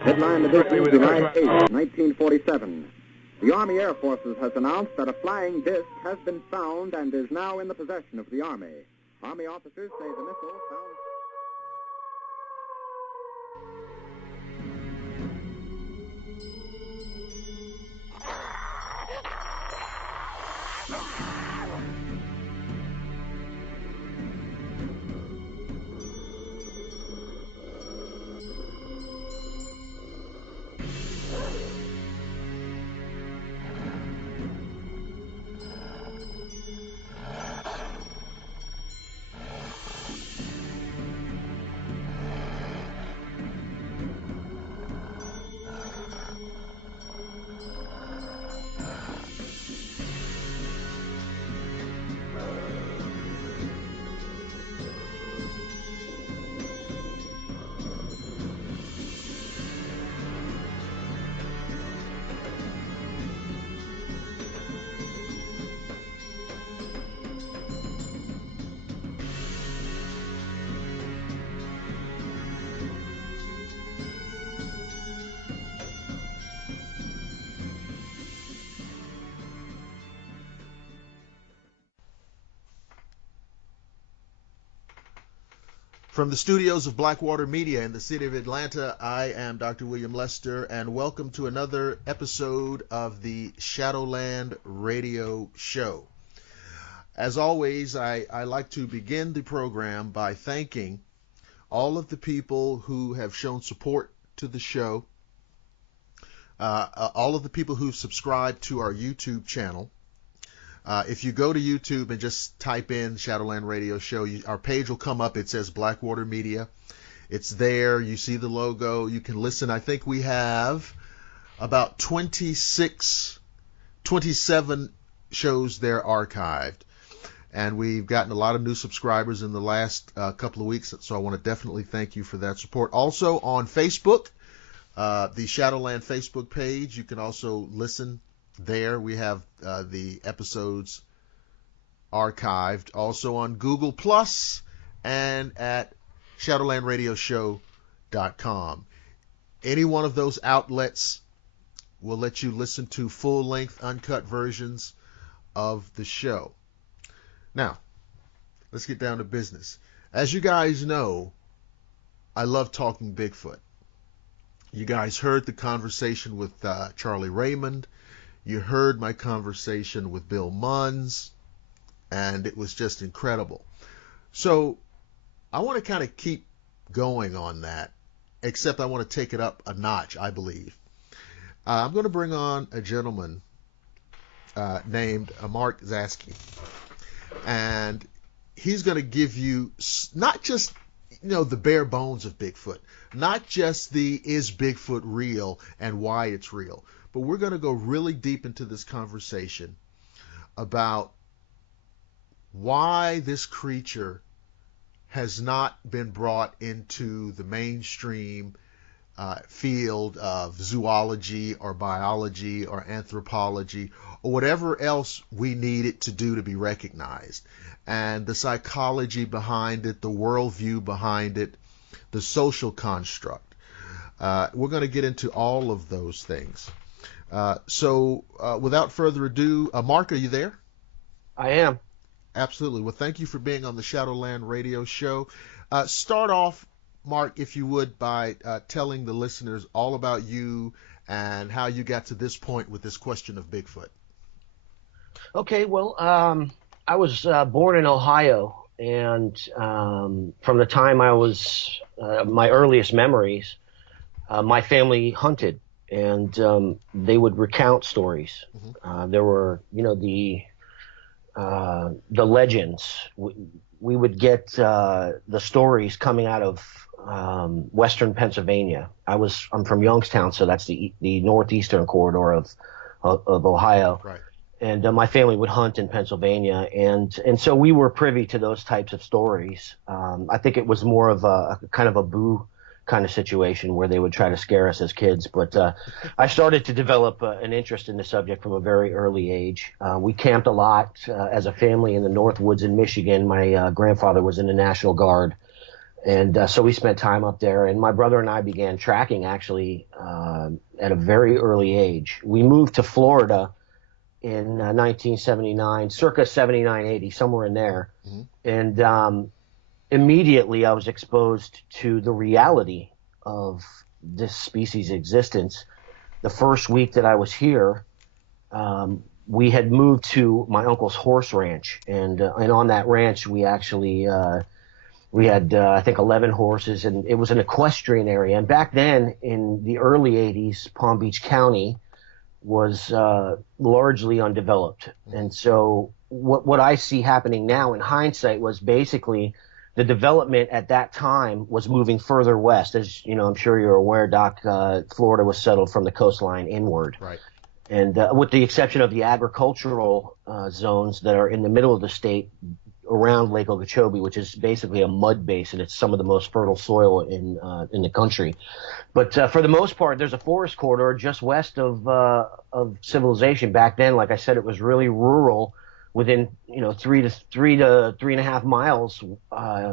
Headline edition, July 8, 1947. The Army Air Forces has announced that a flying disc has been found and is now in the possession of the Army. Army officers say the missile found... From the studios of Blackwater Media in the city of Atlanta, I am Dr. William Lester, and welcome to another episode of the Shadowland Radio Show. As always, I like to begin the program by thanking all of the people who have shown support to the show, all of the people who've subscribed to our YouTube channel. If you go to YouTube and just type in Shadowland Radio Show, our page will come up. It says Blackwater Media. It's there. You see the logo. You can listen. I think we have about 27 shows there archived. And we've gotten a lot of new subscribers in the last couple of weeks, so I want to definitely thank you for that support. Also on Facebook, the Shadowland Facebook page, you can also listen there. We have the episodes archived. Also on Google Plus and at shadowlandradioshow.com. Any one of those outlets will let you listen to full-length, uncut versions of the show. Now, let's get down to business. As you guys know, I love talking Bigfoot. You guys heard the conversation with Charlie Raymond. You heard my conversation with Bill Munns, and it was just incredible. So I want to kind of keep going on that, except I want to take it up a notch, I believe. I'm going to bring on a gentleman named Mark Zaskey, and he's going to give you not just, the bare bones of Bigfoot, not just the is Bigfoot real and why it's real, but we're going to go really deep into this conversation about why this creature has not been brought into the mainstream field of zoology or biology or anthropology or whatever else we need it to do to be recognized, and the psychology behind it, the worldview behind it, the social construct. We're going to get into all of those things. So without further ado, Mark, are you there? I am. Absolutely. Well, thank you for being on the Shadowland Radio Show. Start off, Mark, if you would, by telling the listeners all about you and how you got to this point with this question of Bigfoot. Okay, well, I was born in Ohio, and from the time I was my earliest memories, my family hunted. And they would recount stories. Mm-hmm. There were, the legends. We would get the stories coming out of western Pennsylvania. I'm from Youngstown, so that's the northeastern corridor of Ohio. Right. And my family would hunt in Pennsylvania, and so we were privy to those types of stories. I think it was more of a kind of a boo kind of situation where they would try to scare us as kids. But I started to develop an interest in the subject from a very early age. We camped a lot as a family in the North Woods in Michigan. My grandfather was in the National Guard, And so we spent time up there, and my brother and I began tracking actually at a very early age. We moved to Florida in 1979, circa 79, 80, somewhere in there. Mm-hmm. And immediately I was exposed to the reality of this species' existence. The first week that I was here, we had moved to my uncle's horse ranch, and on that ranch we actually we had I think 11 horses, and it was an equestrian area. And back then, in the early 80s, Palm Beach County was largely undeveloped. And so what I see happening now in hindsight was basically the development at that time was moving further west. As you know, I'm sure you're aware, Doc, Florida was settled from the coastline inward. Right. And with the exception of the agricultural zones that are in the middle of the state around Lake Okeechobee, which is basically a mud basin. It's some of the most fertile soil in the country. But for the most part, there's a forest corridor just west of civilization. Back then, like I said, it was really rural, within 3 to 3.5 miles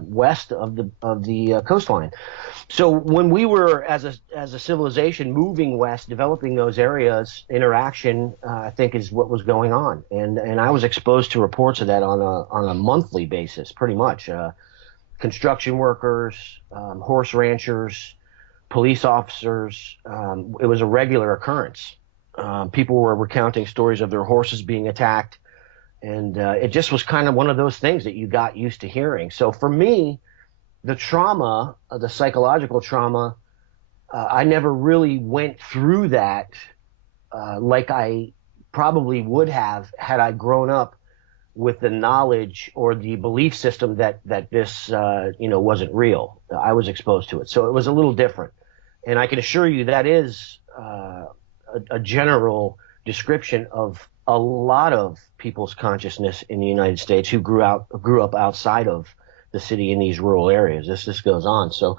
west of the coastline. So when we were as a civilization moving west, developing those areas, interaction I think is what was going on, and I was exposed to reports of that on a monthly basis, pretty much. Construction workers, horse ranchers, police officers. It was a regular occurrence. People were recounting stories of their horses being attacked. And it just was kind of one of those things that you got used to hearing. So for me, the trauma, the psychological trauma, I never really went through that like I probably would have had I grown up with the knowledge or the belief system that this wasn't real. I was exposed to it, so it was a little different. And I can assure you that is a general description of a lot of people's consciousness in the United States who grew up outside of the city in these rural areas. This goes on. So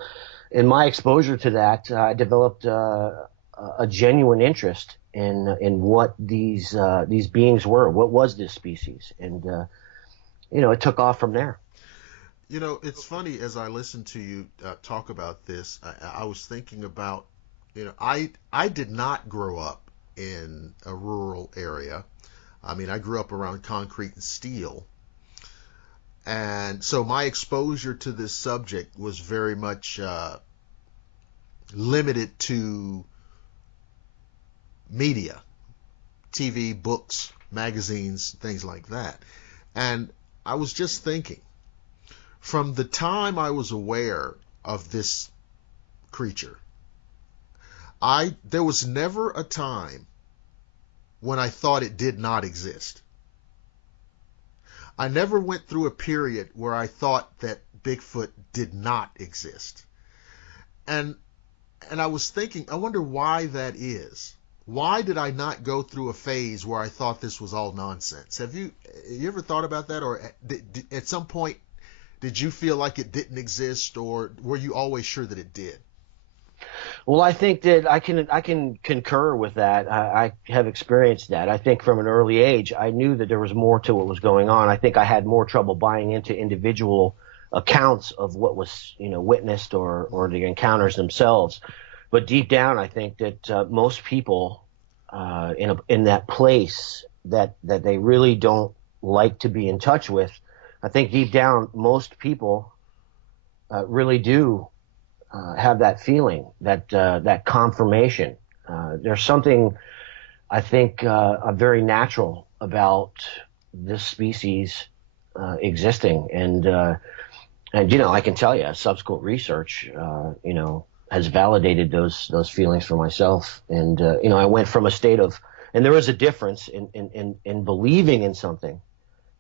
in my exposure to that, I developed a genuine interest in what these beings were. What was this species? And it took off from there. It's funny, as I listened to you talk about this, I was thinking about, I did not grow up in a rural area. I mean, I grew up around concrete and steel. And so my exposure to this subject was very much limited to media, TV, books, magazines, things like that. And I was just thinking, from the time I was aware of this creature, there was never a time when I thought it did not exist. I never went through a period where I thought that Bigfoot did not exist. And I was thinking, I wonder why that is. Why did I not go through a phase where I thought this was all nonsense? Have you ever thought about that? Or at some point, did you feel like it didn't exist, or were you always sure that it did? Well, I think that I can concur with that. I have experienced that. I think from an early age, I knew that there was more to what was going on. I think I had more trouble buying into individual accounts of what was, witnessed or the encounters themselves. But deep down, I think that most people in that place that they really don't like to be in touch with, I think deep down, most people really do have that feeling, that confirmation. There's something, I think, very natural about this species existing, and I can tell you, subsequent research, has validated those feelings for myself. And I went from a state of, and there is a difference in believing in something,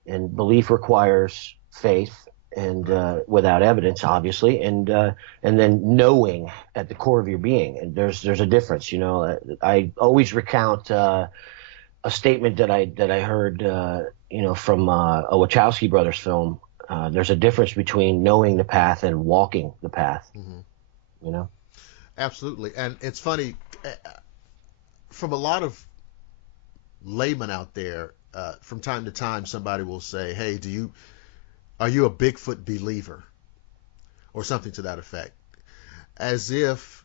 and belief requires faith. And without evidence, obviously, and then knowing at the core of your being, and there's a difference. I always recount a statement that I heard, from a Wachowski brothers film. There's a difference between knowing the path and walking the path. Mm-hmm. Absolutely, and it's funny, from a lot of laymen out there, from time to time, somebody will say, "Hey, are you a Bigfoot believer?" or something to that effect, as if,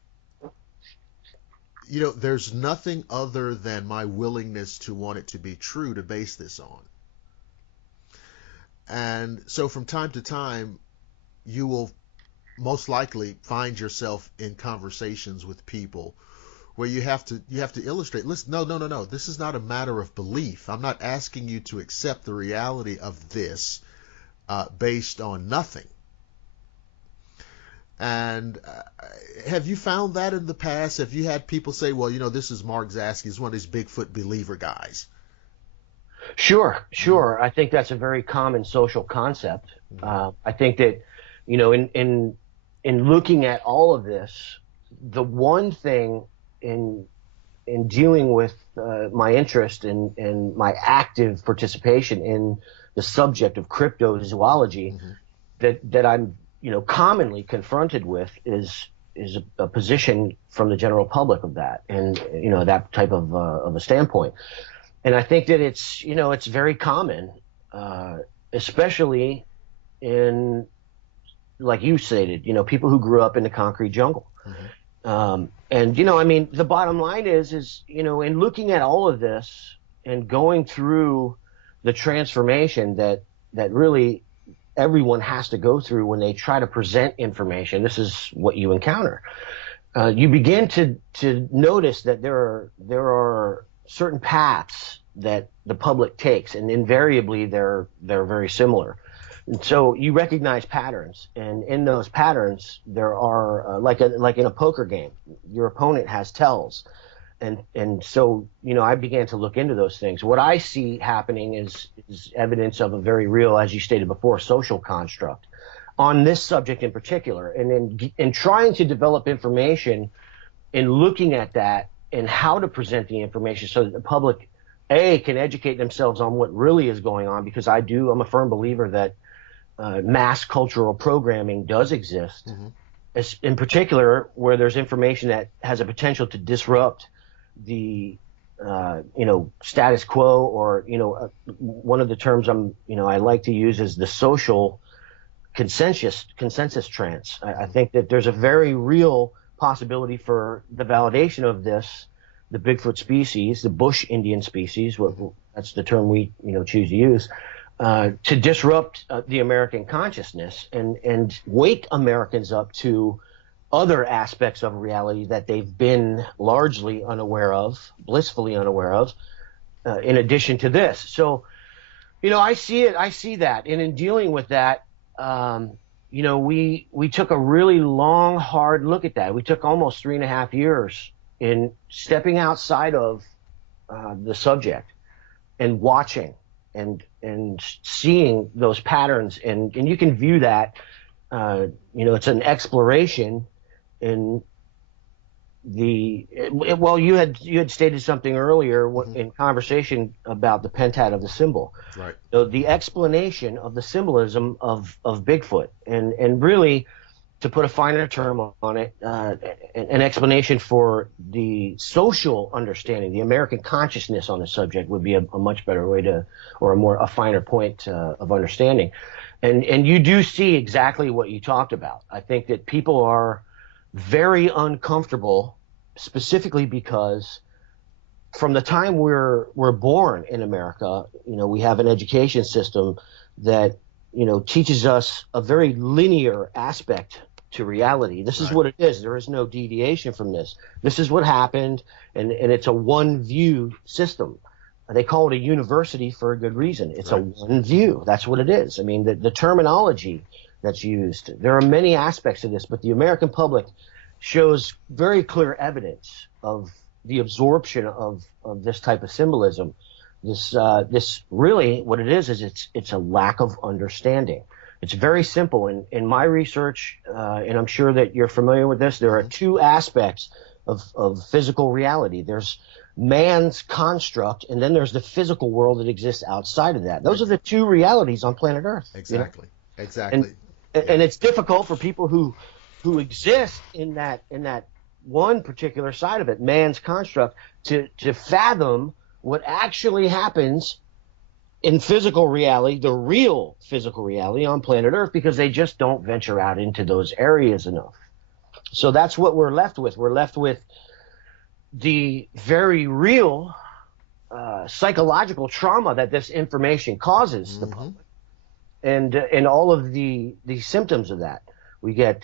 there's nothing other than my willingness to want it to be true to base this on. And so from time to time, you will most likely find yourself in conversations with people where you have to illustrate, listen, no, this is not a matter of belief. I'm not asking you to accept the reality of this based on nothing. And have you found that in the past? Have you had people say, well, this is Mark Zaskey, he's one of these Bigfoot believer guys? Sure. I think that's a very common social concept. I think that, in looking at all of this, the one thing in dealing with my interest and my active participation in the subject of cryptozoology that I'm commonly confronted with is a position from the general public of that, and that type of a standpoint. And I think that it's very common, especially in, like you stated, people who grew up in the concrete jungle. And the bottom line is in looking at all of this and going through the transformation that really everyone has to go through when they try to present information, this is what you encounter. You begin to notice that there are certain paths that the public takes, and invariably they're very similar. And so you recognize patterns, and in those patterns there are like in a poker game, your opponent has tells, and so I began to look into those things. What I see happening is evidence of a very real, as you stated before, social construct on this subject in particular, and in trying to develop information, in looking at that and how to present the information so that the public can educate themselves on what really is going on, because I'm a firm believer that mass cultural programming does exist, in particular where there's information that has a potential to disrupt the status quo, or one of the terms I like to use is the social consensus trance. I think that there's a very real possibility for the validation of this, the Bigfoot species, the bush Indian species, that's the term we choose to use, to disrupt the American consciousness and wake Americans up to other aspects of reality that they've been largely unaware of, blissfully unaware of, in addition to this. So, I see that. And in dealing with that, we took a really long, hard look at that. We took almost 3.5 years in stepping outside of the subject and watching and seeing those patterns. And you can view that, it's an exploration in you had stated something earlier in conversation about the pentat of the symbol. Right. So the explanation of the symbolism of Bigfoot, and really, to put a finer term on it, an explanation for the social understanding, the American consciousness on the subject would be a much better way to, or a finer point of understanding. And you do see exactly what you talked about. I think that people are very uncomfortable, specifically because from the time we're born in America, we have an education system that teaches us a very linear aspect to reality. This is what it is. There is no deviation from this. This is what happened, and it's a one view system. They call it a university for a good reason. It's a one view. That's what it is. I mean, the terminology that's used, there are many aspects of this, but the American public shows very clear evidence of the absorption of this type of symbolism. This really, what it is it's a lack of understanding. It's very simple. In my research, and I'm sure that you're familiar with this, there are two aspects of physical reality. There's man's construct, and then there's the physical world that exists outside of that. Those are the two realities on planet Earth. Exactly. And it's difficult for people who exist in that one particular side of it, man's construct, to fathom what actually happens in physical reality, the real physical reality on planet Earth, because they just don't venture out into those areas enough. So that's what we're left with. We're left with the very real psychological trauma that this information causes the public, and all of the symptoms of that. We get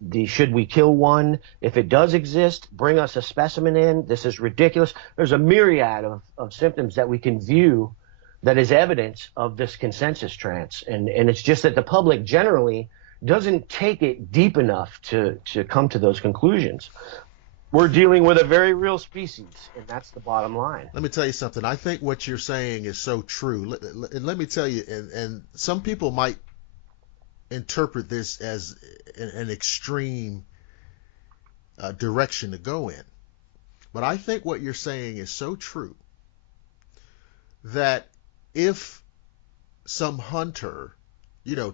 the should we kill one? If it does exist, bring us a specimen in. This is ridiculous. There's a myriad of symptoms that we can view that is evidence of this consensus trance. And it's just that the public generally doesn't take it deep enough to come to those conclusions. We're dealing with a very real species, and that's the bottom line. Let me tell you something. I think what you're saying is so true. And let me tell you, and some people might interpret this as an extreme direction to go in. But I think what you're saying is so true that if some hunter,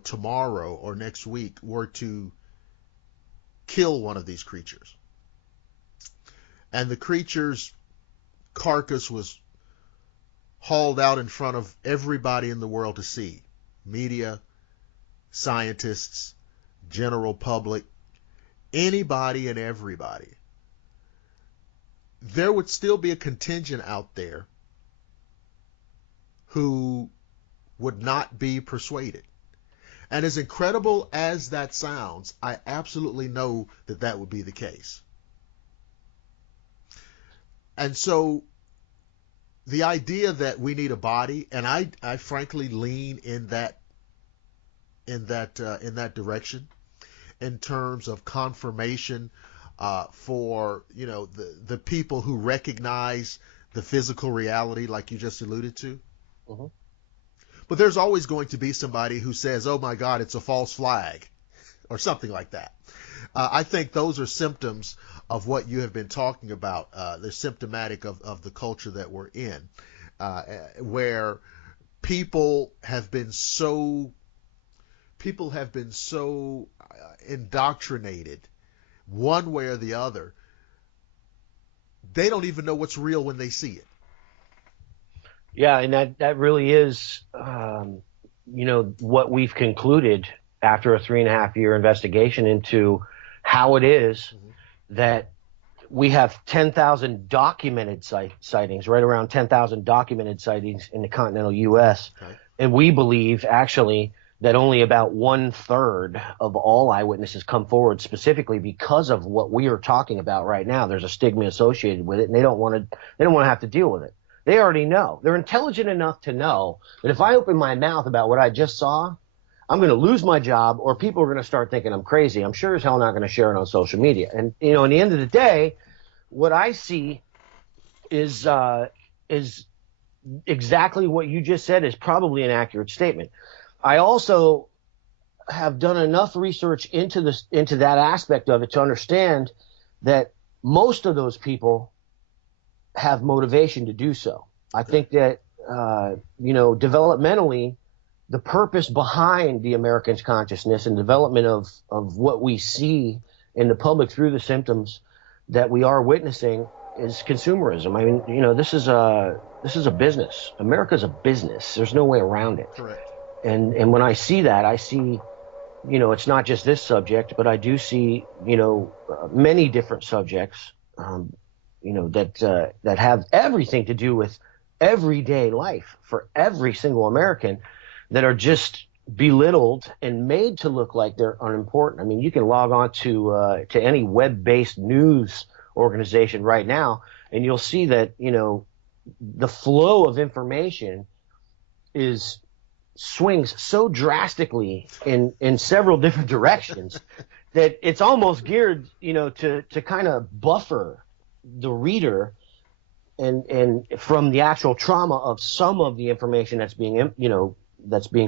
tomorrow or next week were to kill one of these creatures, and the creature's carcass was hauled out in front of everybody in the world to see, media, scientists, general public, anybody and everybody, there would still be a contingent out there who would not be persuaded. And as incredible as that sounds, I absolutely know that that would be the case. And so the idea that we need a body, and I frankly lean in that direction in terms of confirmation for the people who recognize the physical reality, like you just alluded to. Mm-hmm. But there's always going to be somebody who says, "Oh my God, it's a false flag," or something like that. I think those are symptoms of what you have been talking about. They're symptomatic of the culture that we're in, where people have been so indoctrinated one way or the other, they don't even know what's real when they see it. Yeah, and that really is, what we've concluded after a 3.5 year investigation into how it is that we have 10,000 documented sightings, right around 10,000 documented sightings in the continental U.S. Okay. And we believe actually that only about 1/3 of all eyewitnesses come forward specifically because of what we are talking about right now. There's a stigma associated with it, and they don't want to have to deal with it. They already know. They're intelligent enough to know that if I open my mouth about what I just saw, I'm going to lose my job, or people are going to start thinking I'm crazy. I'm sure as hell not going to share it on social media. And, in the end of the day, what I see is exactly what you just said is probably an accurate statement. I also have done enough research into that aspect of it to understand that most of those people have motivation to do so. I think that, developmentally, the purpose behind the American's consciousness and development of what we see in the public through the symptoms that we are witnessing is consumerism. I mean, this is a business. America's a business. There's no way around it. Correct. And when I see that, I see, it's not just this subject, but I do see, many different subjects, that have everything to do with everyday life for every single American, that are just belittled and made to look like they're unimportant. I mean, you can log on to any web-based news organization right now, and you'll see that, the flow of information swings so drastically in several different directions that it's almost geared, to kind of buffer the reader and from the actual trauma of some of the information that's being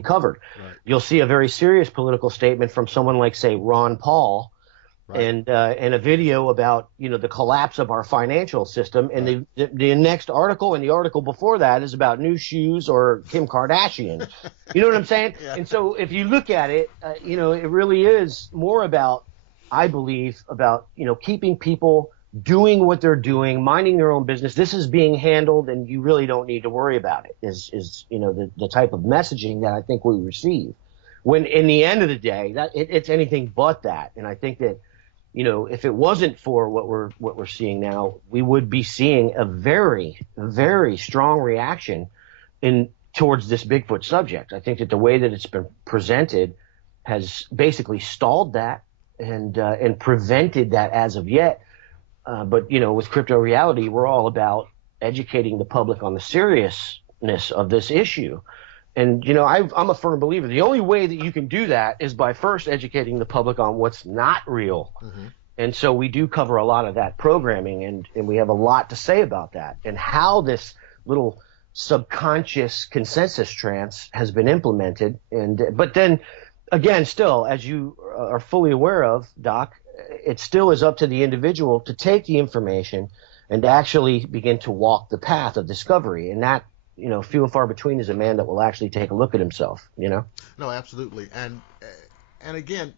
covered. Right. You'll see a very serious political statement from someone like, say, Ron Paul, right, and a video about, the collapse of our financial system. And right, the next article and the article before that is about new shoes or Kim Kardashian. You know what I'm saying? Yeah. And so if you look at it, it really is more about, I believe, about, keeping people doing what they're doing, minding their own business. This is being handled, and you really don't need to worry about it. Is the type of messaging that I think we receive. When in the end of the day, that it's anything but that. And I think that, if it wasn't for what we're seeing now, we would be seeing a very, very strong reaction towards this Bigfoot subject. I think that the way that it's been presented has basically stalled that and prevented that as of yet. But with crypto reality, we're all about educating the public on the seriousness of this issue. And, I'm a firm believer. The only way that you can do that is by first educating the public on what's not real. Mm-hmm. And so we do cover a lot of that programming, and we have a lot to say about that and how this little subconscious consensus trance has been implemented. But then again, still, as you are fully aware of, Doc, it still is up to the individual to take the information and to actually begin to walk the path of discovery. And that, few and far between is a man that will actually take a look at himself, No, absolutely. And again,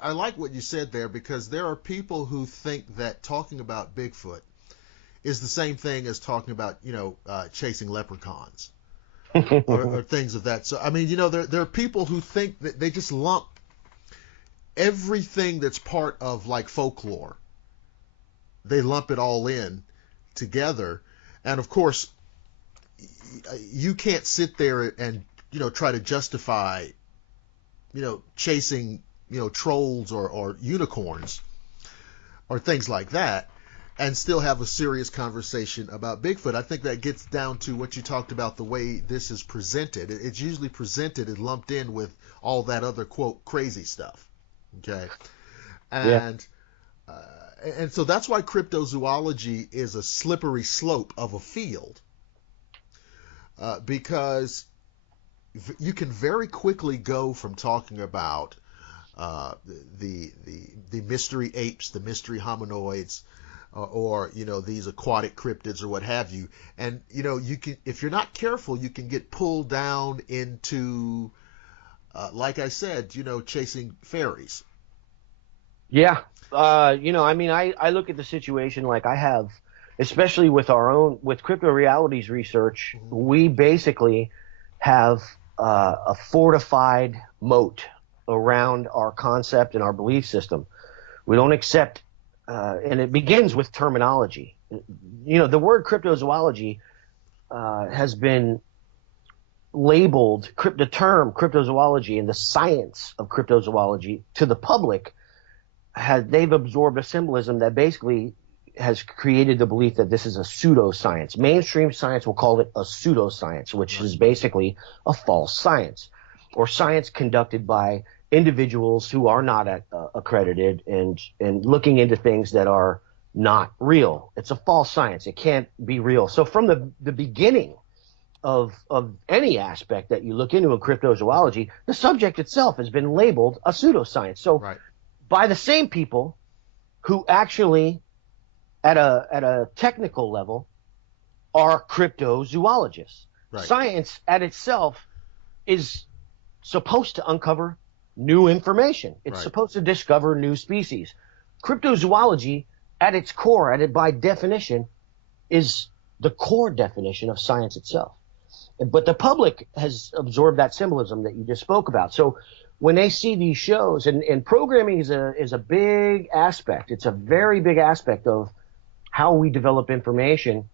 I like what you said there, because there are people who think that talking about Bigfoot is the same thing as talking about, chasing leprechauns or things of that. So, I mean, there are people who think that they just lump everything that's part of like folklore. They lump it all in together. And of course, you can't sit there and, try to justify, chasing, trolls or unicorns or things like that and still have a serious conversation about Bigfoot. I think that gets down to what you talked about, the way this is presented. It's usually presented and lumped in with all that other, quote, crazy stuff. Okay. And, and so that's why cryptozoology is a slippery slope of a field, because you can very quickly go from talking about the mystery apes, the mystery hominoids, or these aquatic cryptids or what have you, and you can, if you're not careful, you can get pulled down into like I said, chasing fairies. Yeah. I look at the situation like I have, especially with crypto realities research, we basically have a fortified moat around our concept and our belief system. We don't accept, and it begins with terminology. The word cryptozoology has been labeled, the term cryptozoology and the science of cryptozoology to the public, they've absorbed a symbolism that basically has created the belief that this is a pseudoscience. Mainstream science will call it a pseudoscience, which is basically a false science, or science conducted by individuals who are not accredited and looking into things that are not real. It's a false science. It can't be real. So from the beginning of any aspect that you look into in cryptozoology, the subject itself has been labeled a pseudoscience. So by the same people who actually at a technical level are cryptozoologists. Right. Science at itself is supposed to uncover new information. It's supposed to discover new species. Cryptozoology at its core, by definition, is the core definition of science itself. But the public has absorbed that symbolism that you just spoke about. So when they see these shows, and programming is a big aspect. It's a very big aspect of how we develop information,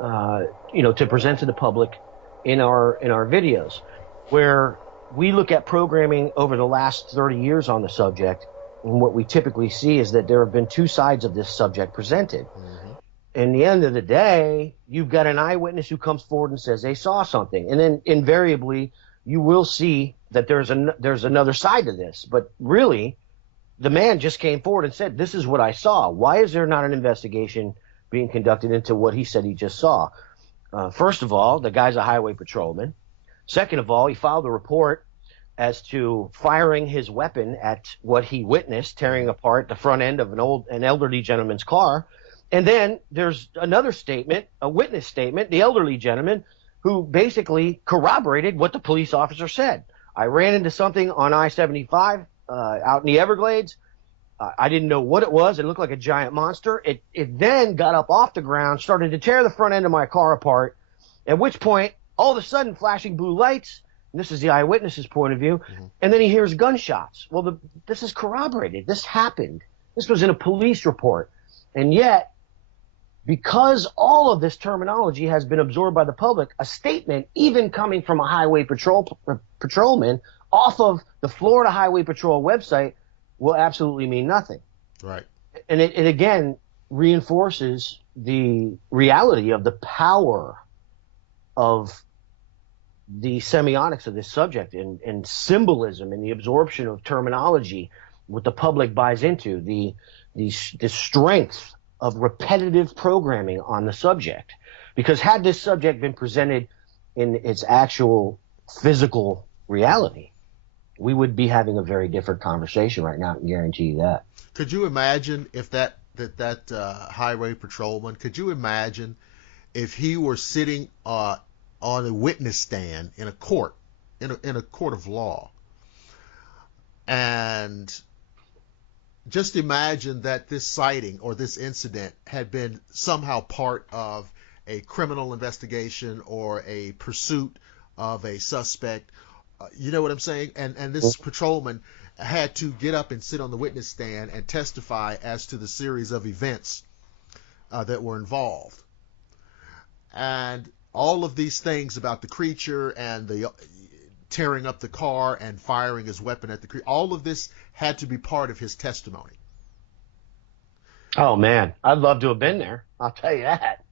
to present to the public in our videos, where we look at programming over the last 30 years on the subject, and what we typically see is that there have been two sides of this subject presented. Mm-hmm. In the end of the day, you've got an eyewitness who comes forward and says they saw something, and then invariably you will see that there's another side to this. But really, the man just came forward and said, this is what I saw. Why is there not an investigation being conducted into what he said he just saw? First of all, the guy's a highway patrolman. Second of all, he filed a report as to firing his weapon at what he witnessed, tearing apart the front end of an elderly gentleman's car. And then there's another statement, a witness statement, the elderly gentleman who basically corroborated what the police officer said. I ran into something on I-75 out in the Everglades. I didn't know what it was. It looked like a giant monster. It then got up off the ground, started to tear the front end of my car apart, at which point, all of a sudden, flashing blue lights, and this is the eyewitness's point of view, and then he hears gunshots. Well, this is corroborated. This happened. This was in a police report. And yet, because all of this terminology has been absorbed by the public, a statement, even coming from a highway patrolman off of the Florida Highway Patrol website, will absolutely mean nothing. Right. And it again reinforces the reality of the power of the semiotics of this subject and symbolism and the absorption of terminology, what the public buys into, the strength of repetitive programming on the subject. Because had this subject been presented in its actual physical reality, we would be having a very different conversation right now. I can guarantee you that. Could you imagine if that highway patrolman, could you imagine if he were sitting on a witness stand in a court, in a court of law, and just imagine that this sighting or this incident had been somehow part of a criminal investigation or a pursuit of a suspect. You know what I'm saying? And this patrolman had to get up and sit on the witness stand and testify as to the series of events that were involved. And all of these things about the creature and the tearing up the car and firing his weapon at the creature, all of this had to be part of his testimony. Oh, man. I'd love to have been there. I'll tell you that.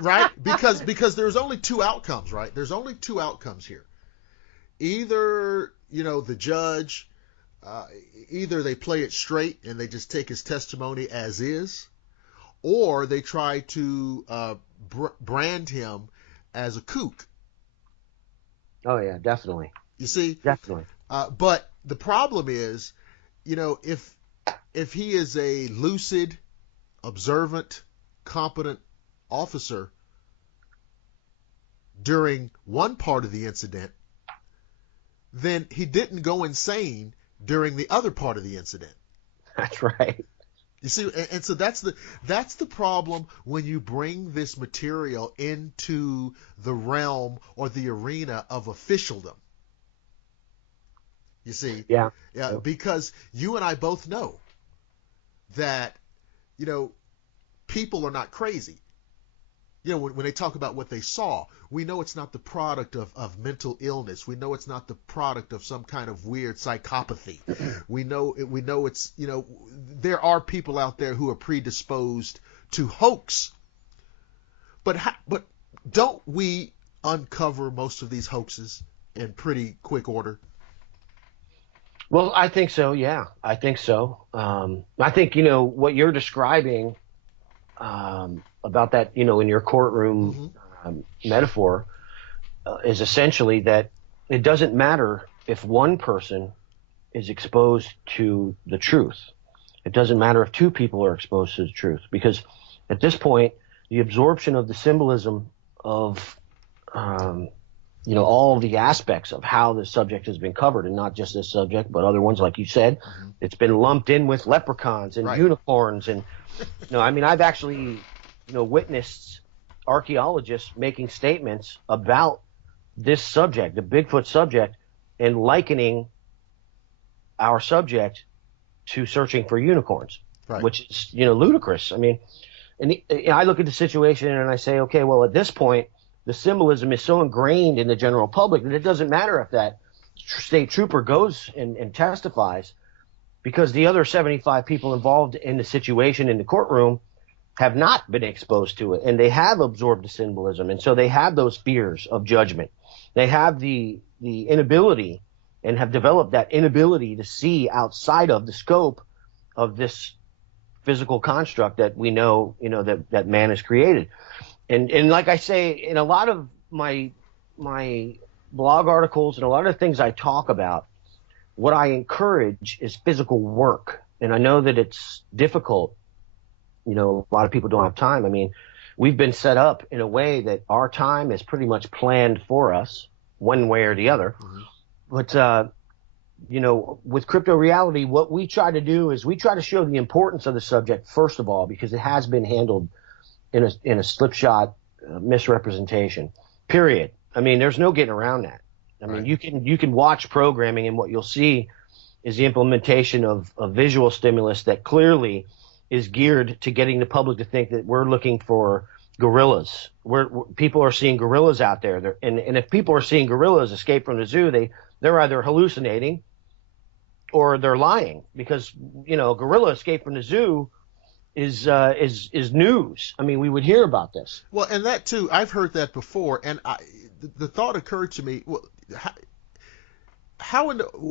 Right? Because there's only two outcomes, right? There's only two outcomes here. Either, the judge, either they play it straight and they just take his testimony as is, or they try to brand him as a kook. Oh, yeah, definitely. You see? Definitely. But the problem is, if he is a lucid, observant, competent officer during one part of the incident, then he didn't go insane during the other part of the incident. That's right. You see, and so that's the problem when you bring this material into the realm or the arena of officialdom. You see? Yeah. Yeah, because you and I both know that, people are not crazy. When they talk about what they saw, we know it's not the product of mental illness. We know it's not the product of some kind of weird psychopathy. We know it's, there are people out there who are predisposed to hoax. But don't we uncover most of these hoaxes in pretty quick order? Well, I think so. Yeah, I think so. I think, what you're describing, about that, in your courtroom metaphor, is essentially that it doesn't matter if one person is exposed to the truth. It doesn't matter if two people are exposed to the truth, because at this point, the absorption of the symbolism of, all the aspects of how the subject has been covered, and not just this subject, but other ones, like you said, it's been lumped in with leprechauns and unicorns. And, I've actually, witnessed archaeologists making statements about this subject, the Bigfoot subject, and likening our subject to searching for unicorns, which is, ludicrous. And I look at the situation and I say, okay, well, at this point, the symbolism is so ingrained in the general public that it doesn't matter if that state trooper goes and testifies, because the other 75 people involved in the situation in the courtroom have not been exposed to it, and they have absorbed the symbolism, and so they have those fears of judgment. They have the inability, and have developed that inability to see outside of the scope of this physical construct that we know, that man has created. And like I say, in a lot of my blog articles and a lot of things I talk about, what I encourage is physical work. And I know that it's difficult. A lot of people don't have time. We've been set up in a way that our time is pretty much planned for us, one way or the other. But with crypto reality, what we try to do is we try to show the importance of the subject, first of all, because it has been handled in a slipshod misrepresentation, period. I mean, there's no getting around that. I mean, you can watch programming, and what you'll see is the implementation of visual stimulus that clearly is geared to getting the public to think that we're looking for gorillas. People are seeing gorillas out there. And if people are seeing gorillas escape from the zoo, they're either hallucinating or they're lying, because, gorilla escape from the zoo is news. I mean, we would hear about this. Well, and that too, I've heard that before, and the thought occurred to me, well,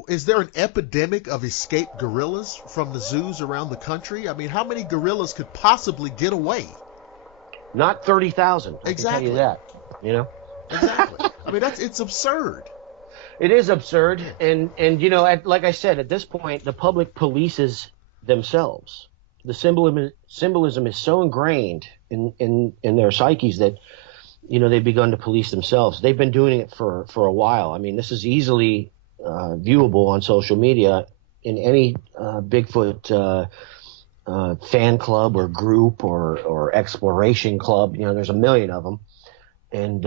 is there an epidemic of escaped gorillas from the zoos around the country? I mean, how many gorillas could possibly get away? Not 30,000. I Exactly. can tell you that. Exactly. I mean, it's absurd. It is absurd, and like I said, at this point, the public polices themselves. The symbolism is so ingrained in their psyches that they've begun to police themselves. They've been doing it for a while. I mean, this is easily viewable on social media in any Bigfoot fan club or group or exploration club. There's a million of them, and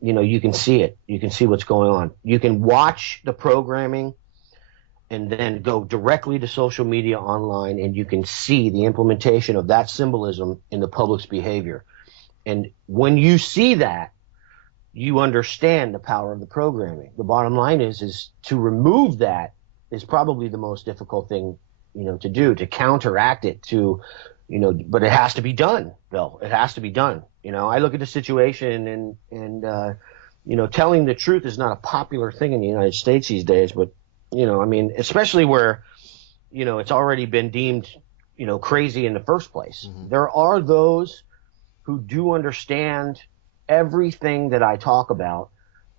you can see it. You can see what's going on. You can watch the programming and then go directly to social media online, and you can see the implementation of that symbolism in the public's behavior. And when you see that, you understand the power of the programming. The bottom line is to remove that is probably the most difficult thing, to do, to counteract it, but it has to be done, Bill. It has to be done. I look at the situation and telling the truth is not a popular thing in the United States these days, but, especially where, it's already been deemed, crazy in the first place. Mm-hmm. There are those who do understand everything that I talk about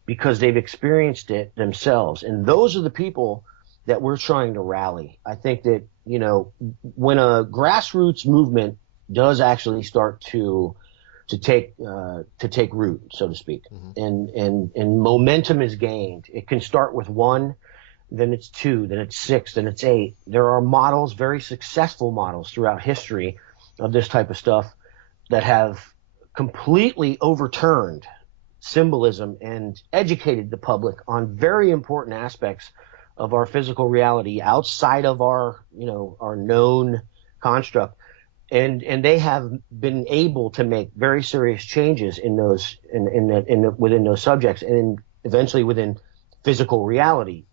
because they've experienced it themselves. And those are the people that we're trying to rally. I think that, when a grassroots movement does actually start to take root, so to speak, mm-hmm. and momentum is gained, it can start with 1, then it's 2, then it's 6, then it's 8. There are models, very successful models throughout history of this type of stuff that have completely overturned symbolism and educated the public on very important aspects of our physical reality outside of our known construct. And they have been able to make very serious changes in those within those subjects and eventually within physical reality.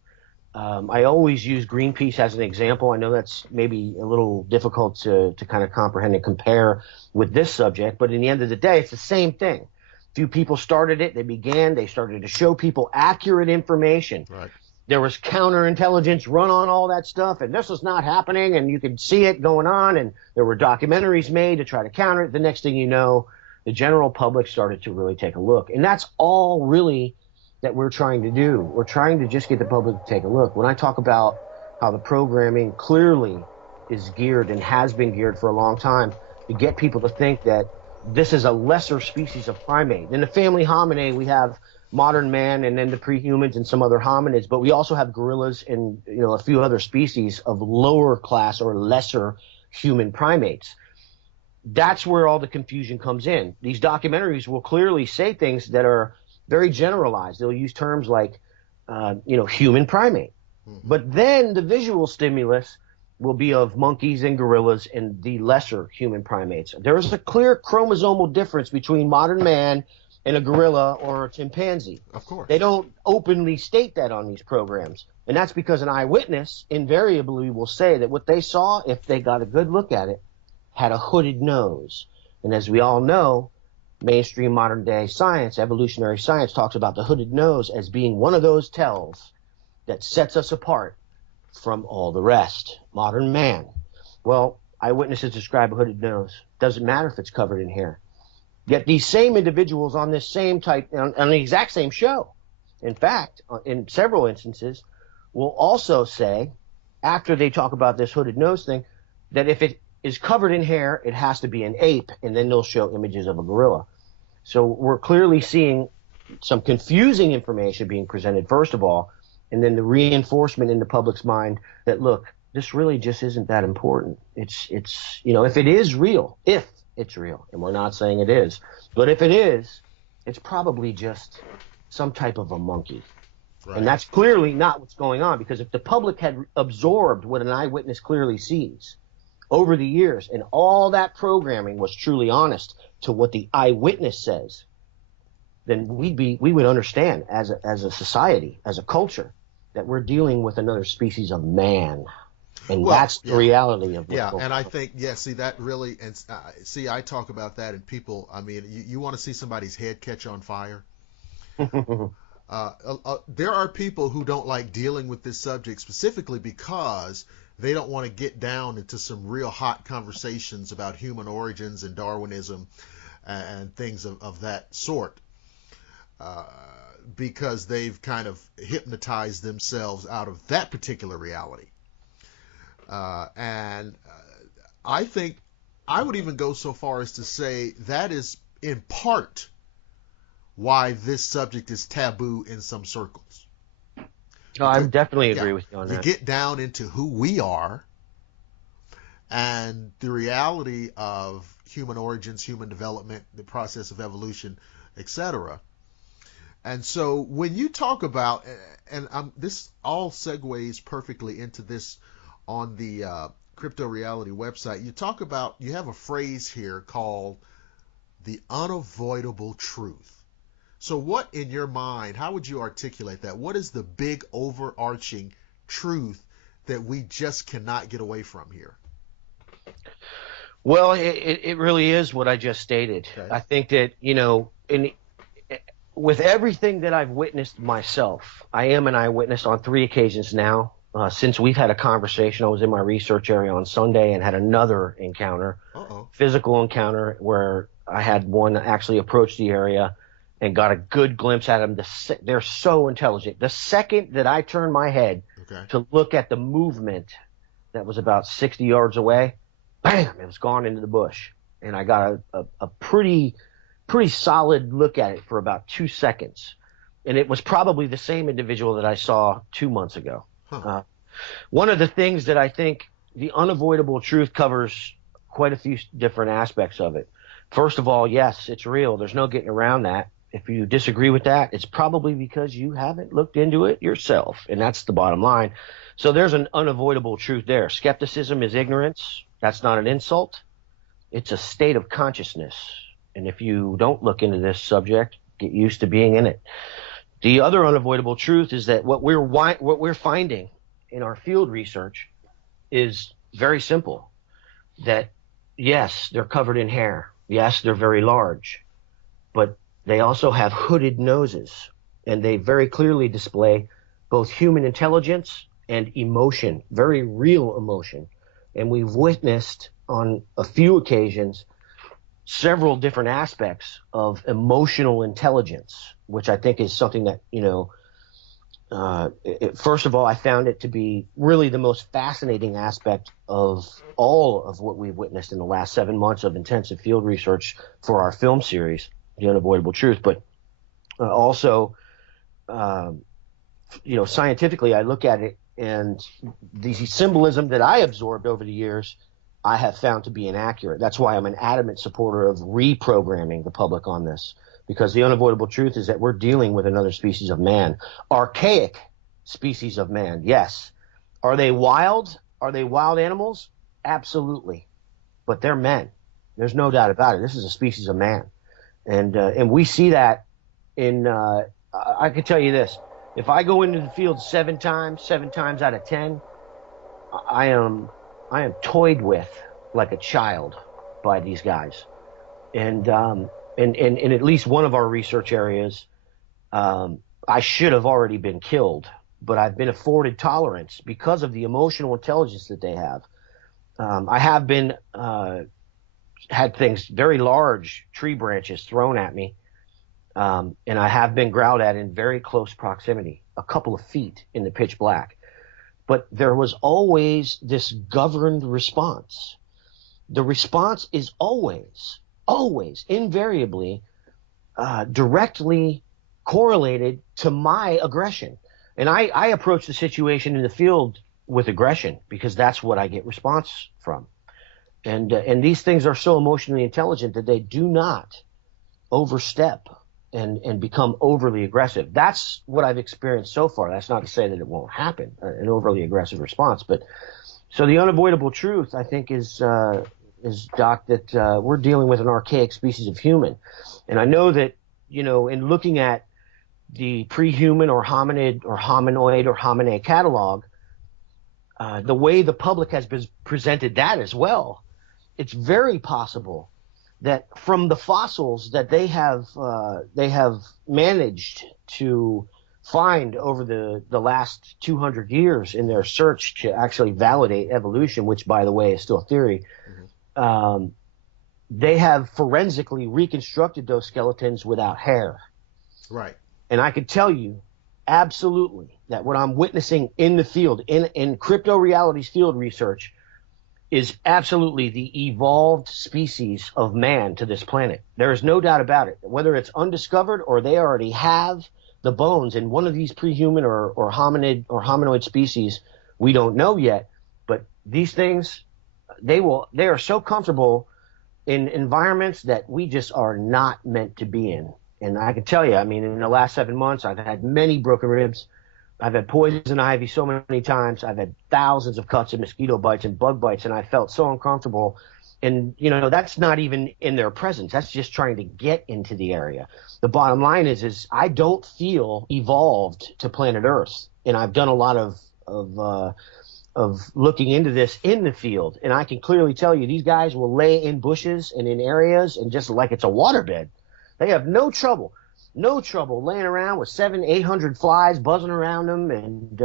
I always use Greenpeace as an example. I know that's maybe a little difficult to kind of comprehend and compare with this subject, but in the end of the day, it's the same thing. Few people started it. They started to show people accurate information. Right. There was counterintelligence run on all that stuff, and this was not happening, and you could see it going on, and there were documentaries made to try to counter it. The next thing you know, the general public started to really take a look. And that's all really that we're trying to do. We're trying to just get the public to take a look. When I talk about how the programming clearly is geared and has been geared for a long time to get people to think that this is a lesser species of primate. In the family hominidae, we have modern man and then the pre-humans and some other hominids, but we also have gorillas and a few other species of lower class or lesser human primates. That's where all the confusion comes in. These documentaries will clearly say things that are very generalized. They'll use terms like, human primate. Mm-hmm. But then the visual stimulus will be of monkeys and gorillas and the lesser human primates. There is a clear chromosomal difference between modern man and a gorilla or a chimpanzee. Of course. They don't openly state that on these programs. And that's because an eyewitness invariably will say that what they saw, if they got a good look at it, had a hooded nose. And as we all know, mainstream modern day science, evolutionary science, talks about the hooded nose as being one of those tells that sets us apart from all the rest. Modern man. Well, eyewitnesses describe a hooded nose. Doesn't matter if it's covered in hair. Yet these same individuals on this same type, on the exact same show, in fact, in several instances, will also say, after they talk about this hooded nose thing, that if it is covered in hair, it has to be an ape, and then they'll show images of a gorilla. So we're clearly seeing some confusing information being presented, first of all, and then the reinforcement in the public's mind that, look, this really just isn't that important. It's if it is real, if it's real, and we're not saying it is, but if it is, it's probably just some type of a monkey. Right. And that's clearly not what's going on, because if the public had absorbed what an eyewitness clearly sees over the years, and all that programming was truly honest to what the eyewitness says, then we would understand as a society, as a culture, that we're dealing with another species of man. And that's the reality of what's going on. I think, see, that really, and I talk about that, and people, I mean, you want to see somebody's head catch on fire? There are people who don't like dealing with this subject specifically because they don't want to get down into some real hot conversations about human origins and Darwinism and things of that sort, because they've kind of hypnotized themselves out of that particular reality. And I think I would even go so far as to say that is in part why this subject is taboo in some circles. No, I definitely agree with you on that. You get down into who we are and the reality of human origins, human development, the process of evolution, etc. And so when you talk about, and this all segues perfectly into this on the Crypto Reality website, you have a phrase here called the unavoidable truth. So what, in your mind, how would you articulate that? What is the big overarching truth that we just cannot get away from here? Well, it really is what I just stated. Okay. I think that, with everything that I've witnessed myself, I am an eyewitness on 3 occasions now. Since we've had a conversation, I was in my research area on Sunday and had another encounter, physical encounter, where I had one actually approach the area and got a good glimpse at them. They're so intelligent. The second that I turned my head to look at the movement that was about 60 yards away, bam, it was gone into the bush. And I got a pretty solid look at it for about 2 seconds. And it was probably the same individual that I saw 2 months ago. One of the things that I think the unavoidable truth covers quite a few different aspects of it. First of all, yes, it's real. There's no getting around that. If you disagree with that, it's probably because you haven't looked into it yourself, and that's the bottom line. So there's an unavoidable truth there. Skepticism is ignorance. That's not an insult. It's a state of consciousness. And if you don't look into this subject, get used to being in it. The other unavoidable truth is that what we're finding in our field research is very simple. That, yes, they're covered in hair. Yes, they're very large. But they also have hooded noses, and they very clearly display both human intelligence and emotion, very real emotion. And we've witnessed on a few occasions several different aspects of emotional intelligence, which I think is something that, first of all, I found it to be really the most fascinating aspect of all of what we've witnessed in the last 7 months of intensive field research for our film series, The Unavoidable Truth. But also, scientifically, I look at it, and the symbolism that I absorbed over the years, I have found to be inaccurate. That's why I'm an adamant supporter of reprogramming the public on this, because the unavoidable truth is that we're dealing with another species of man, archaic species of man. Yes. Are they wild? Are they wild animals? Absolutely. But they're men. There's no doubt about it. This is a species of man. And we see that in, I can tell you this, if I go into the field 7 times out of 10, I am toyed with like a child by these guys. And in at least one of our research areas, I should have already been killed, but I've been afforded tolerance because of the emotional intelligence that they have. I have been had things, very large tree branches thrown at me, and I have been growled at in very close proximity, a couple of feet in the pitch black. But there was always this governed response. The response is always, invariably, directly correlated to my aggression. And I approach the situation in the field with aggression because that's what I get response from. And these things are so emotionally intelligent that they do not overstep and become overly aggressive. That's what I've experienced so far. That's not to say that it won't happen, an overly aggressive response. But so the unavoidable truth, I think, is Doc, that we're dealing with an archaic species of human. And I know that, in looking at the pre-human or hominid or hominoid or homine catalog, the way the public has been presented that as well, it's very possible that from the fossils that they have managed to find over the last 200 years in their search to actually validate evolution, which, by the way, is still theory, they have forensically reconstructed those skeletons without hair. Right. And I could tell you absolutely that what I'm witnessing in the field, in crypto realities field research, is absolutely the evolved species of man to this planet. There is no doubt about it. Whether it's undiscovered or they already have the bones in one of these pre-human or hominid or hominoid species, we don't know yet. But these things, they are so comfortable in environments that we just are not meant to be in. And I can tell you, I mean, in the last 7 months, I've had many broken ribs. I've had poison ivy so many times. I've had thousands of cuts and mosquito bites and bug bites, and I felt so uncomfortable. And, that's not even in their presence. That's just trying to get into the area. The bottom line is I don't feel evolved to planet Earth. And I've done a lot of looking into this in the field. And I can clearly tell you these guys will lay in bushes and in areas and just like it's a waterbed. They have no trouble laying around with 700-800 flies buzzing around them and,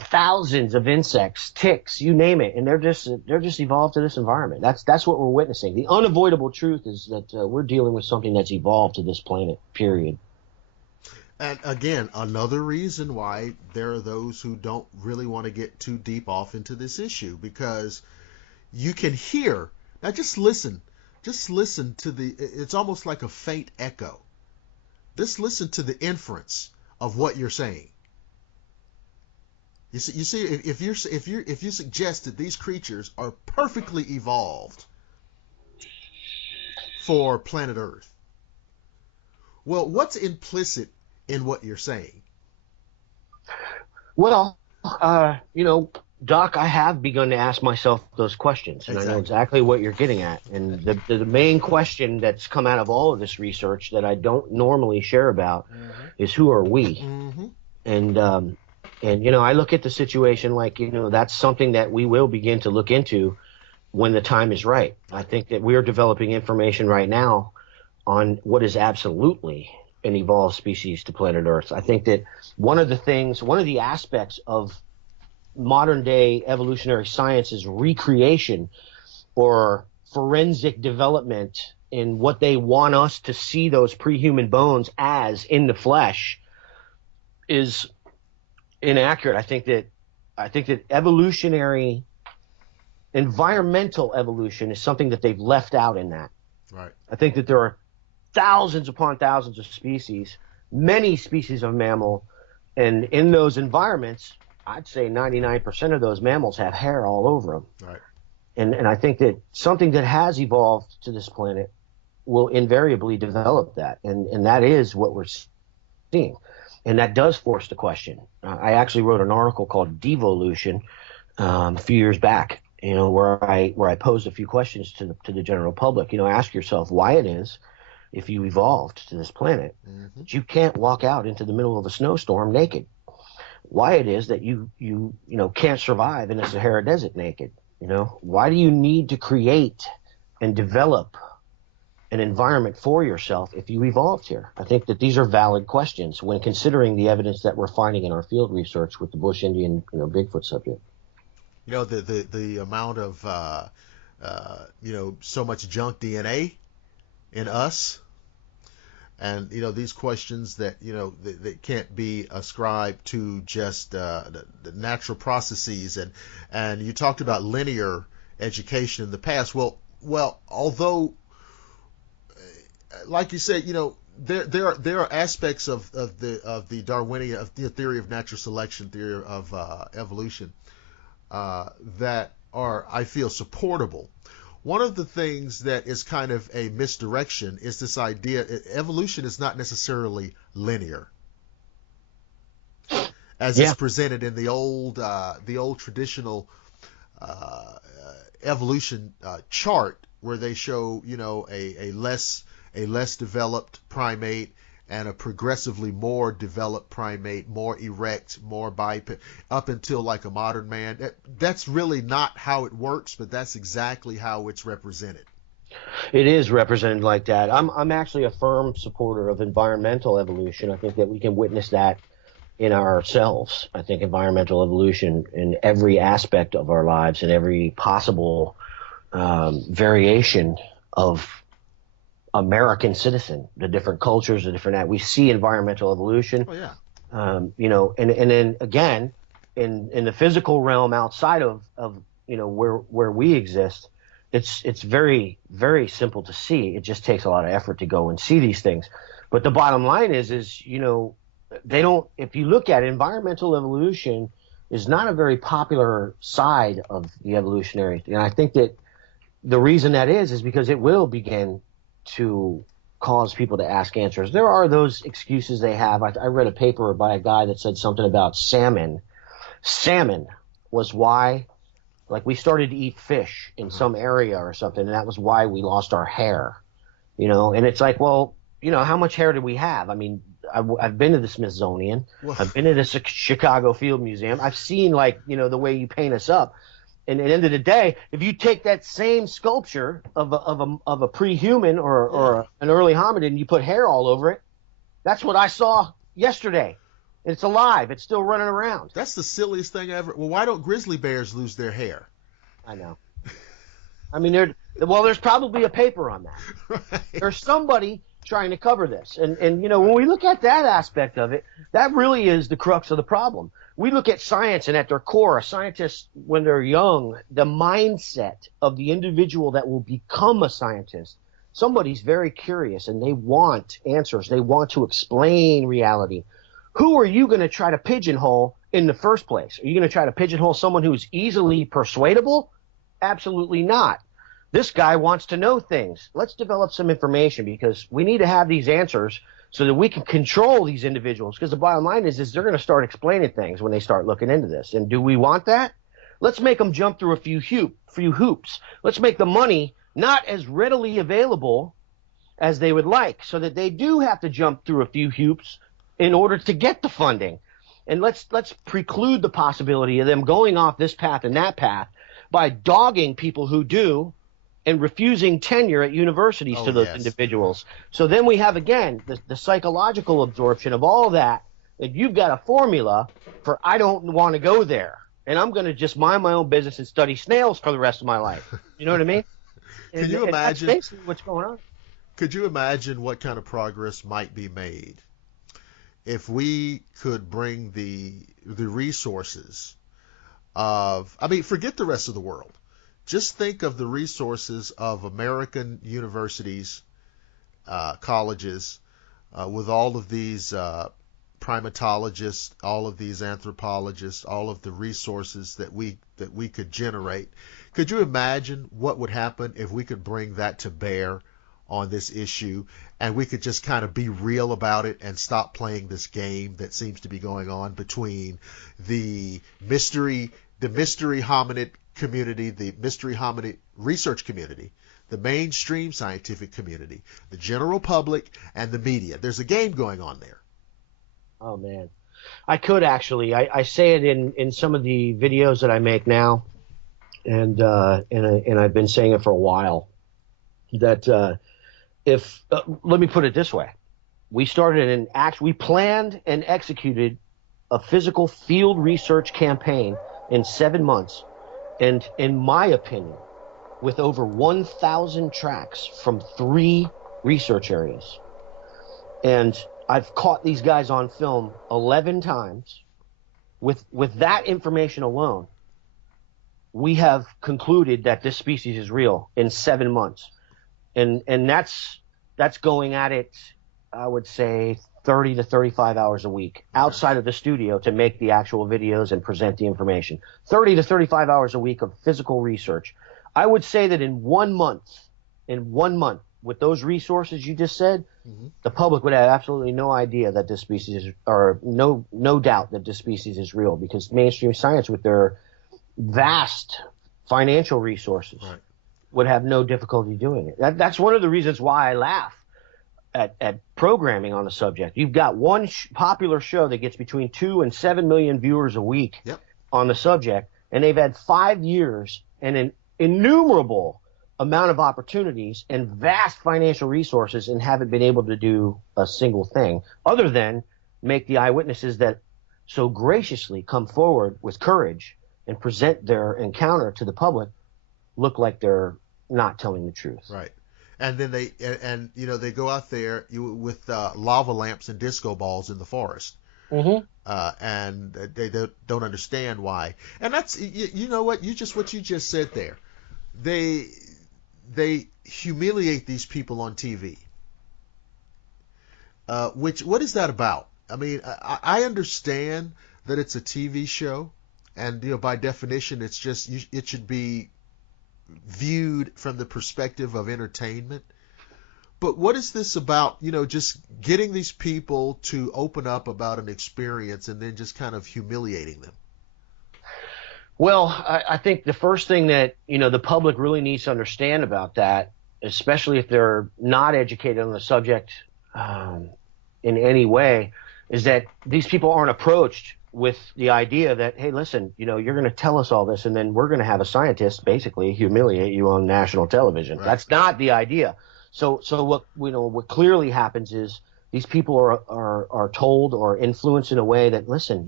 thousands of insects, ticks, you name it. And they're just evolved to this environment. That's what we're witnessing. The unavoidable truth is that we're dealing with something that's evolved to this planet, period. And again, another reason why there are those who don't really want to get too deep off into this issue, because you can hear, now just listen to it's almost like a faint echo. Just listen to the inference of what you're saying. You see, if you suggest that these creatures are perfectly evolved for planet Earth, well, what's implicit in what you're saying? Well, Doc, I have begun to ask myself those questions, and I know exactly what you're getting at. And the main question that's come out of all of this research that I don't normally share about is who are we? Mm-hmm. And I look at the situation like, that's something that we will begin to look into when the time is right. I think that we are developing information right now on what is absolutely an evolved species to planet Earth. I think that one of the aspects of modern day evolutionary science is recreation or forensic development in what they want us to see those pre-human bones as in the flesh is inaccurate. I think that evolutionary environmental evolution is something that they've left out in that. Right. I think that there are thousands upon thousands of species, many species of mammal, and in those environments, I'd say 99% of those mammals have hair all over them. Right. And I think that something that has evolved to this planet will invariably develop that. And that is what we're seeing. And that does force the question. I actually wrote an article called Devolution a few years back, where I posed a few questions to the general public. Ask yourself why it is, if you evolved to this planet, that you can't walk out into the middle of a snowstorm naked. Why it is that you can't survive in the Sahara Desert naked. Why do you need to create and develop an environment for yourself if you evolved here? I think that these are valid questions when considering the evidence that we're finding in our field research with the Bush Indian, Bigfoot subject. The amount of so much junk DNA in us, and these questions that that can't be ascribed to just the natural processes, and you talked about linear education in the past. Well, although like you said, there are aspects of the Darwinian, of the theory of natural selection, theory of evolution, that are, I feel, supportable. One of the things that is kind of a misdirection is this idea evolution is not necessarily linear, as it's presented in the old traditional evolution chart, where they show, you know, a less developed primate and a progressively more developed primate, more erect, more biped, up until like a modern man. That's really not how it works, but that's exactly how it's represented. It is represented like that. I'm actually a firm supporter of environmental evolution. I think that we can witness that in ourselves. I think environmental evolution in every aspect of our lives, in every possible variation of American citizen, the different cultures, the different, we see environmental evolution. Oh yeah. You know, and then again, in the physical realm outside of you know where we exist, it's very, very simple to see. It just takes a lot of effort to go and see these things. But the bottom line is, you know, they don't, if you look at it, environmental evolution is not a very popular side of the evolutionary thing. And I think that the reason that is because it will begin to cause people to ask answers. There are those excuses they have. I read a paper by a guy that said something about salmon. Salmon was why, like, we started to eat fish in some area or something, and that was why we lost our hair. You know, and it's like, well, you know, how much hair did we have? I mean, I've been to the Smithsonian. I've been to the Chicago Field Museum. I've seen, like, you know, the way you paint us up. And at the end of the day, if you take that same sculpture of a pre-human or an early hominid and you put hair all over it, that's what I saw yesterday. It's alive. It's still running around. That's the silliest thing ever. Well, why don't grizzly bears lose their hair? I know. I mean, there's probably a paper on that. Right. There's somebody trying to cover this. And you know, when we look at that aspect of it, that really is the crux of the problem. We look at science, and at their core, a scientist, when they're young, the mindset of the individual that will become a scientist, somebody's very curious and they want answers. They want to explain reality. Who are you going to try to pigeonhole in the first place? Are you going to try to pigeonhole someone who's easily persuadable? Absolutely not. This guy wants to know things. Let's develop some information, because we need to have these answers so that we can control these individuals. Because the bottom line is they're going to start explaining things when they start looking into this. And do we want that? Let's make them jump through a few hoops. Let's make the money not as readily available as they would like, so that they do have to jump through a few hoops in order to get the funding. And let's preclude the possibility of them going off this path and that path by dogging people who do and refusing tenure at universities to those individuals. So then we have, again, the psychological absorption of all that, that you've got a formula for, I don't want to go there, and I'm going to just mind my own business and study snails for the rest of my life. You know what I mean? Can you imagine? That's basically what's going on. Could you imagine what kind of progress might be made if we could bring the resources of, I mean, forget the rest of the world. Just think of the resources of American universities, colleges, with all of these primatologists, all of these anthropologists, all of the resources that we could generate. Could you imagine what would happen if we could bring that to bear on this issue, and we could just kind of be real about it and stop playing this game that seems to be going on between the mystery hominid community, the mystery hominid research community, the mainstream scientific community, the general public, and the media. There's a game going on there. Oh, man. I could actually. I say it in some of the videos that I make now, and I've been saying it for a while, that let me put it this way. We planned and executed a physical field research campaign in 7 months. And in my opinion, with over 1,000 tracks from 3 research areas. And I've caught these guys on film 11 times. With that information alone, we have concluded that this species is real in 7 months. And that's going at it I would say 30 to 35 hours a week outside of the studio to make the actual videos and present the information. 30 to 35 hours a week of physical research. I would say that in 1 month, with those resources you just said, the public would have absolutely no idea that this species is, or no doubt that this species is real, because mainstream science, with their vast financial resources, would have no difficulty doing it. That's one of the reasons why I laugh at programming on the subject. You've got one popular show that gets between 2 and 7 million viewers a week on the subject, and they've had 5 years and an innumerable amount of opportunities and vast financial resources, and haven't been able to do a single thing other than make the eyewitnesses that so graciously come forward with courage and present their encounter to the public look like they're not telling the truth. Right. And then they go out there with lava lamps and disco balls in the forest. And they don't understand why. And that's, you know what you just said there. They humiliate these people on TV. What is that about? I mean, I understand that it's a TV show, and by definition, it's just it should be viewed from the perspective of entertainment. But what is this about? Just getting these people to open up about an experience and then just kind of humiliating them. Well, I think the first thing that, the public really needs to understand about that, especially if they're not educated on the subject in any way, is that these people aren't approached with the idea that, hey, listen, you're going to tell us all this, and then we're going to have a scientist basically humiliate you on national television. Right. That's not the idea. So what clearly happens is these people are told or influenced in a way that, listen,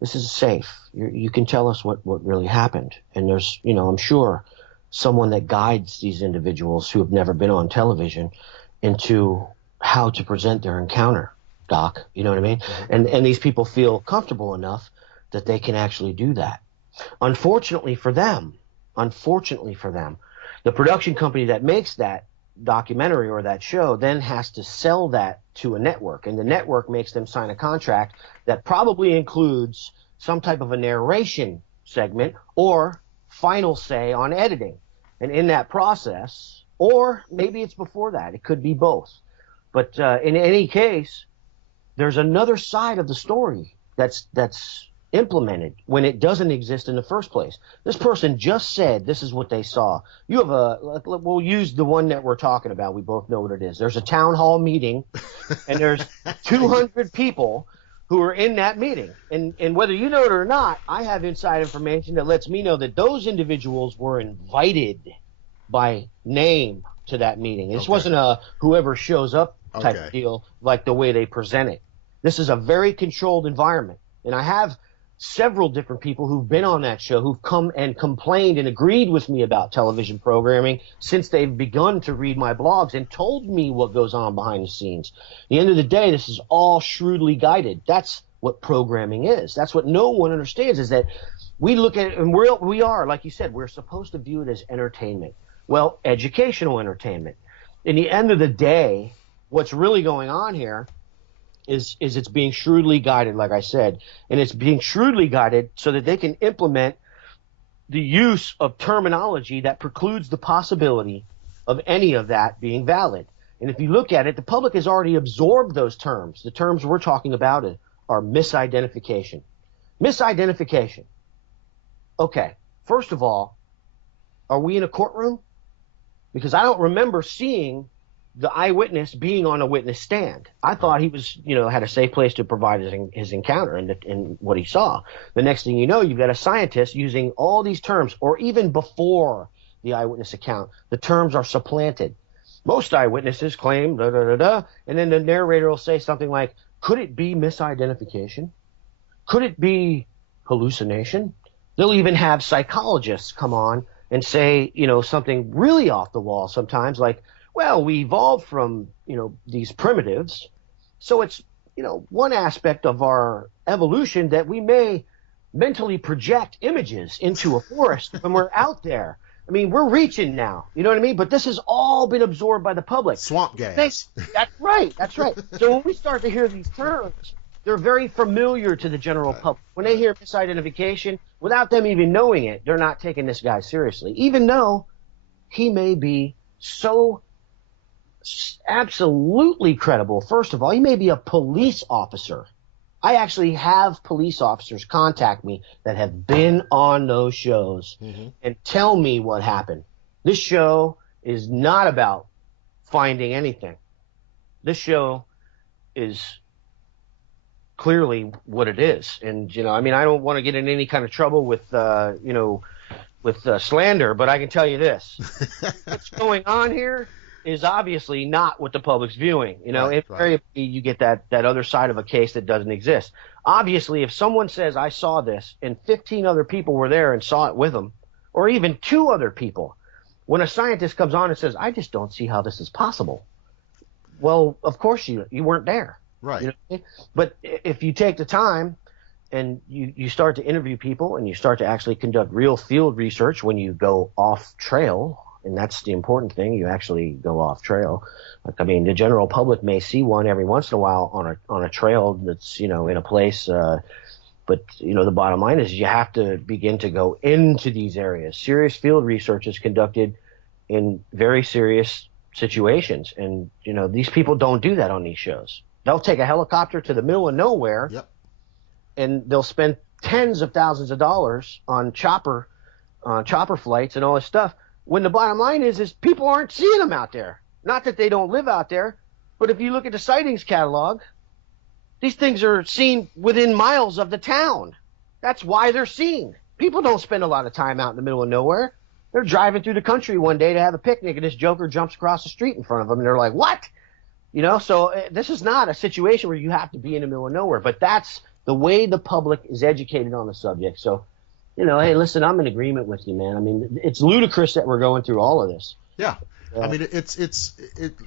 this is safe. You can tell us what really happened. And there's, I'm sure someone that guides these individuals who have never been on television into how to present their encounter, Doc. You know what I mean? And these people feel comfortable enough that they can actually do that. Unfortunately for them, the production company that makes that documentary or that show then has to sell that to a network, and the network makes them sign a contract that probably includes some type of a narration segment or final say on editing. And in that process, or maybe it's before that, it could be both, but in any case, there's another side of the story that's implemented when it doesn't exist in the first place. This person just said this is what they saw. You have we'll use the one that we're talking about. We both know what it is. There's a town hall meeting, and there's 200 people who are in that meeting. And whether you know it or not, I have inside information that lets me know that those individuals were invited by name to that meeting. This wasn't a whoever shows up type of deal like the way they present it. This is a very controlled environment. And I have several different people who've been on that show who've come and complained and agreed with me about television programming since they've begun to read my blogs and told me what goes on behind the scenes. At the end of the day, this is all shrewdly guided. That's what programming is. That's what no one understands, is that we look at it, and we are, like you said, we're supposed to view it as entertainment. Well, educational entertainment. In the end of the day, what's really going on here is it's being shrewdly guided, like I said, and it's being shrewdly guided so that they can implement the use of terminology that precludes the possibility of any of that being valid. And if you look at it, the public has already absorbed those terms. The terms we're talking about are misidentification. Misidentification. Okay, first of all, are we in a courtroom? Because I don't remember seeing the eyewitness being on a witness stand. I thought he was, had a safe place to provide his encounter and what he saw. The next thing you know, you've got a scientist using all these terms, or even before the eyewitness account, the terms are supplanted. Most eyewitnesses claim da-da-da-da, and then the narrator will say something like, could it be misidentification? Could it be hallucination? They'll even have psychologists come on and say, something really off the wall sometimes, like, well, we evolved from, these primitives. So it's, one aspect of our evolution that we may mentally project images into a forest when we're out there. I mean, we're reaching now. You know what I mean? But this has all been absorbed by the public. Swamp gas. That's right. That's right. So when we start to hear these terms, they're very familiar to the general public. When they hear misidentification, without them even knowing it, they're not taking this guy seriously, even though he may be so absolutely credible. First of all, he may be a police officer. I actually have police officers contact me that have been on those shows and tell me what happened. This show is not about finding anything. This show is clearly what it is. And, I mean, I don't want to get in any kind of trouble with, slander, but I can tell you this. What's going on here is obviously not what the public's viewing. Invariably you get that other side of a case that doesn't exist. Obviously, if someone says, I saw this, and 15 other people were there and saw it with them, or even 2 other people, when a scientist comes on and says, I just don't see how this is possible. Well, of course you weren't there. Right. But if you take the time and you start to interview people and you start to actually conduct real field research when you go off trail, and that's the important thing, you actually go off trail. I mean, the general public may see one every once in a while on a trail that's, in a place, but the bottom line is you have to begin to go into these areas. Serious field research is conducted in very serious situations, and these people don't do that on these shows. They'll take a helicopter to the middle of nowhere, and they'll spend tens of thousands of dollars on chopper flights and all this stuff, when the bottom line is people aren't seeing them out there. Not that they don't live out there, but if you look at the sightings catalog, these things are seen within miles of the town. That's why they're seen. People don't spend a lot of time out in the middle of nowhere. They're driving through the country one day to have a picnic, and this joker jumps across the street in front of them, and they're like, what? So this is not a situation where you have to be in the middle of nowhere, but that's the way the public is educated on the subject. So, hey, listen, I'm in agreement with you, man. I mean, it's ludicrous that we're going through all of this. Yeah. I mean, it's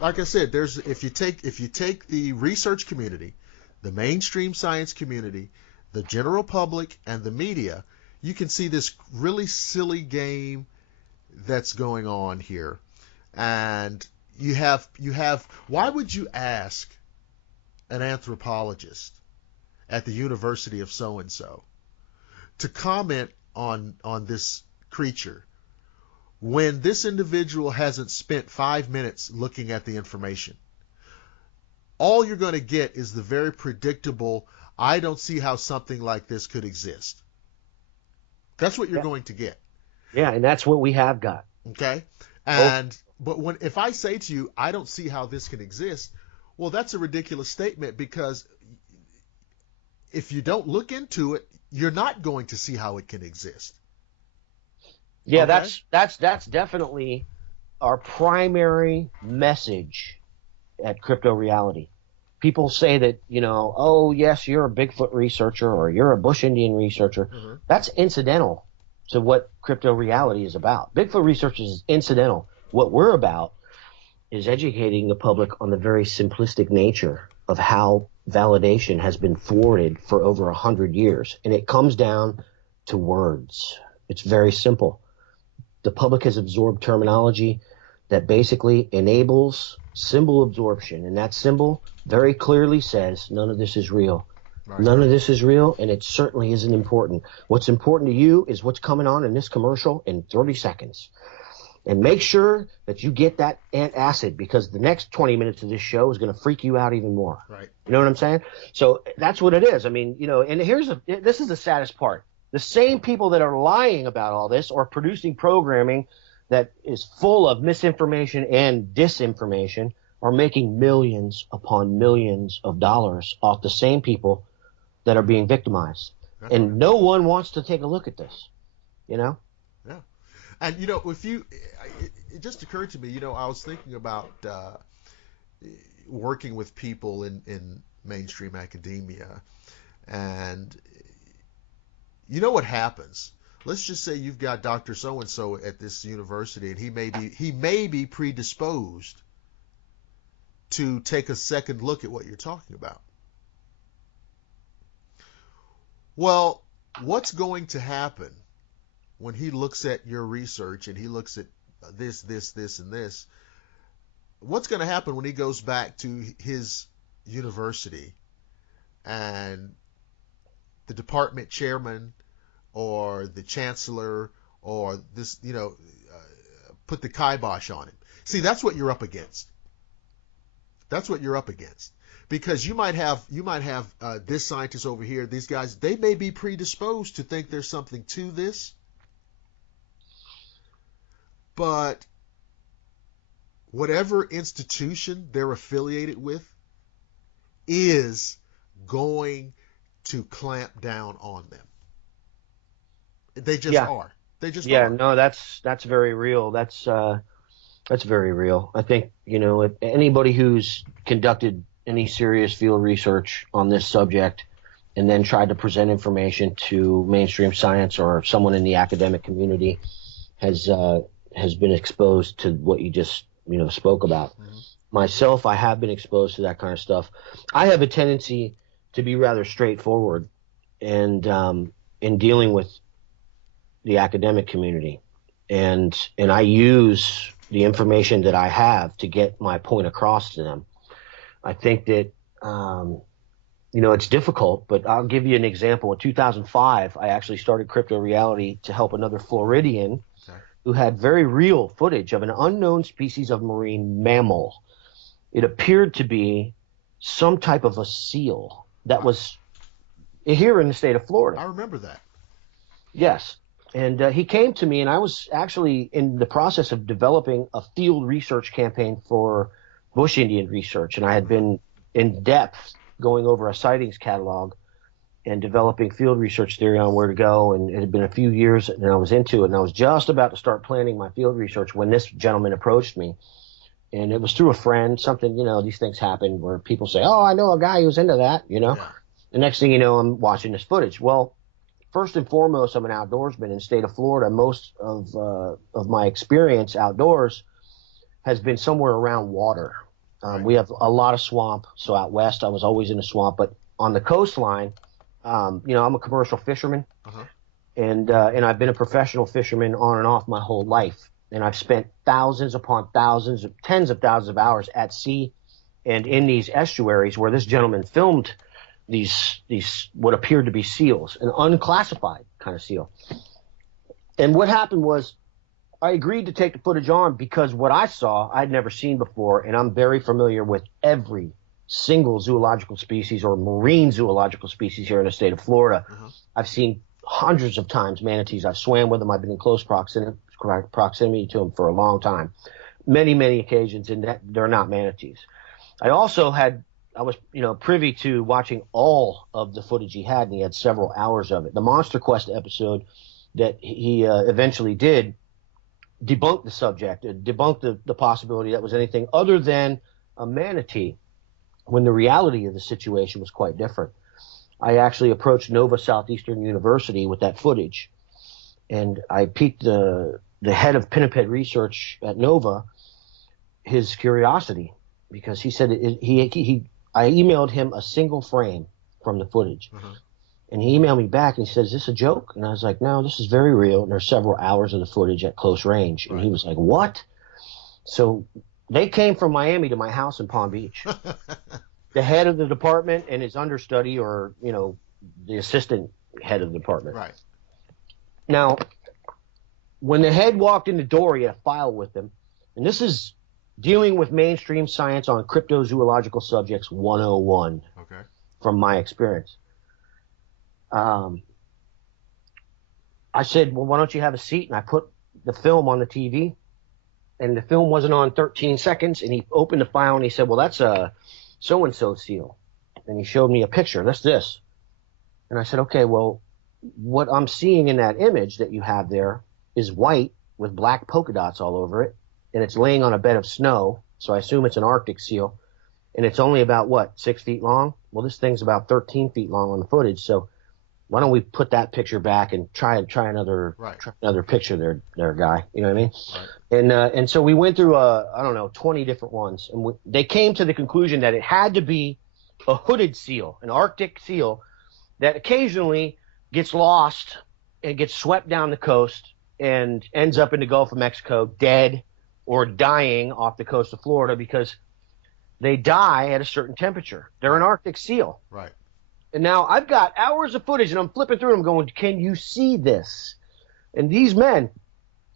like I said, if you take the research community, the mainstream science community, the general public, and the media, you can see this really silly game that's going on here. And you have why would you ask an anthropologist at the University of so-and-so to comment on this creature when this individual hasn't spent 5 minutes looking at the information? All you're going to get is the very predictable, I don't see how something like this could exist. That's what you're going to get. Yeah, and that's what we have got. Okay? But if I say to you, I don't see how this can exist, well, that's a ridiculous statement, because if you don't look into it, you're not going to see how it can exist. Yeah, okay? that's definitely our primary message at Crypto Reality. People say that, oh, yes, you're a Bigfoot researcher or you're a Bush Indian researcher. Mm-hmm. That's incidental to what Crypto Reality is about. Bigfoot research is incidental. What we're about is educating the public on the very simplistic nature of how validation has been thwarted for over 100 years. And it comes down to words. It's very simple. The public has absorbed terminology that basically enables symbol absorption. And that symbol very clearly says none of this is real. Right. None of this is real, and it certainly isn't important. What's important to you is what's coming on in this commercial in 30 seconds. And make sure that you get that antacid, because the next 20 minutes of this show is going to freak you out even more. Right. You know what I'm saying? So that's what it is. I mean, and this is the saddest part. The same people that are lying about all this or producing programming that is full of misinformation and disinformation are making millions upon millions of dollars off the same people that are being victimized. That's and right. No one wants to take a look at this, Yeah. And, it just occurred to me, I was thinking about working with people in mainstream academia, and what happens? Let's just say you've got Dr. So-and-so at this university, and he may be predisposed to take a second look at what you're talking about. Well, what's going to happen when he looks at your research and he looks at this, and this, what's going to happen when he goes back to his university and the department chairman or the chancellor or this, put the kibosh on him? See, that's what you're up against. That's what you're up against. Because you might have this scientist over here, these guys, they may be predisposed to think there's something to this, but whatever institution they're affiliated with is going to clamp down on them. They just are. They just are. No, that's very real. That's very real. I think, if anybody who's conducted any serious field research on this subject and then tried to present information to mainstream science or someone in the academic community has been exposed to what you just, spoke about. Mm-hmm. Myself, I have been exposed to that kind of stuff. I have a tendency to be rather straightforward and in dealing with the academic community. And I use the information that I have to get my point across to them. I think that, it's difficult, but I'll give you an example. In 2005, I actually started Crypto Reality to help another Floridian who had very real footage of an unknown species of marine mammal. It appeared to be some type of a seal that was here in the state of Florida. I remember that. Yes. And he came to me, and I was actually in the process of developing a field research campaign for bush Indian research, and I had been in depth going over a sightings catalog and developing field research theory on where to go, and it had been a few years, and I was into it, and I was just about to start planning my field research when this gentleman approached me, and it was through a friend. Something, these things happen where people say, oh, I know a guy who's into that, Yeah. The next thing you know, I'm watching this footage. Well, first and foremost, I'm an outdoorsman in the state of Florida. Most of my experience outdoors has been somewhere around water. We have a lot of swamp. So out west, I was always in the swamp. But on the coastline, I'm a commercial fisherman, and I've been a professional fisherman on and off my whole life. And I've spent thousands upon thousands, tens of thousands of hours at sea and in these estuaries where this gentleman filmed these what appeared to be seals, an unclassified kind of seal. And what happened was, I agreed to take the footage on because what I saw I'd never seen before, and I'm very familiar with every single zoological species or marine zoological species here in the state of Florida. I've seen hundreds of times manatees. I've swam with them. I've been in close proximity to them for a long time, many occasions, and that they're not manatees. I was privy to watching all of the footage he had, and he had several hours of it. The Monster Quest episode that he eventually did debunked the subject, debunked the possibility that was anything other than a manatee, when the reality of the situation was quite different. I actually approached Nova Southeastern University with that footage, and I piqued the head of Pinniped Research at Nova, his curiosity, because he said I emailed him a single frame from the footage. And he emailed me back and he said, is this a joke? And I was like, no, this is very real. And there's several hours of the footage at close range. And he was like, what? So they came from Miami to my house in Palm Beach. The head of the department and his understudy, or, the assistant head of the department. Right. Now, when the head walked in the door, he had a file with him. And this is dealing with mainstream science on cryptozoological subjects 101. Okay. From my experience. I said, well, why don't you have a seat? And I put the film on the TV, and the film wasn't on 13 seconds. And he opened the file and he said, well, that's a so-and-so seal. And he showed me a picture. That's this. And I said, okay, well, what I'm seeing in that image that you have there is white with black polka dots all over it. And it's laying on a bed of snow. So I assume it's an Arctic seal. And it's only about 6 feet long? Well, this thing's about 13 feet long on the footage. So why don't we put that picture back and try another picture there, guy? You know what I mean? Right. And so we went through 20 different ones, and they came to the conclusion that it had to be a hooded seal, an Arctic seal that occasionally gets lost and gets swept down the coast and ends up in the Gulf of Mexico dead or dying off the coast of Florida because they die at a certain temperature. They're an Arctic seal. Right. And now I've got hours of footage, and I'm flipping through them going, can you see this? And these men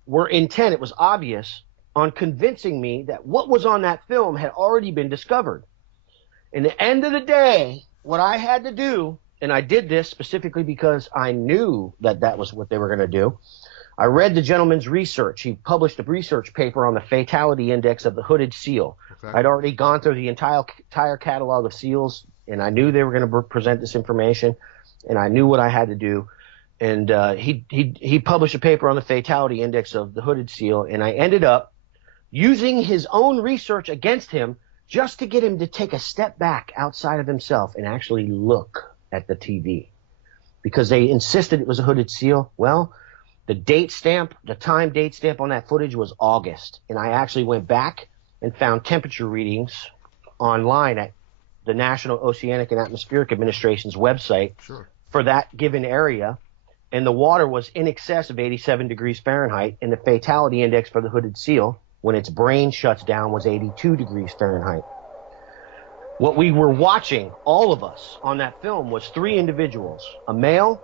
were intent, it was obvious, on convincing me that what was on that film had already been discovered. In the end of the day, what I had to do, and I did this specifically because I knew that that was what they were going to do, I read the gentleman's research. He published a research paper on the fatality index of the hooded seal. Okay. I'd already gone through the entire catalog of seals, and I knew they were going to present this information, and I knew what I had to do. And he published a paper on the fatality index of the hooded seal, and I ended up using his own research against him just to get him to take a step back outside of himself and actually look at the TV. Because they insisted it was a hooded seal. Well, the time date stamp on that footage was August. And I actually went back and found temperature readings online at the National Oceanic and Atmospheric Administration's website for that given area. And the water was in excess of 87 degrees Fahrenheit. And the fatality index for the hooded seal, when its brain shuts down, was 82 degrees Fahrenheit. What we were watching, all of us, on that film was 3 individuals, a male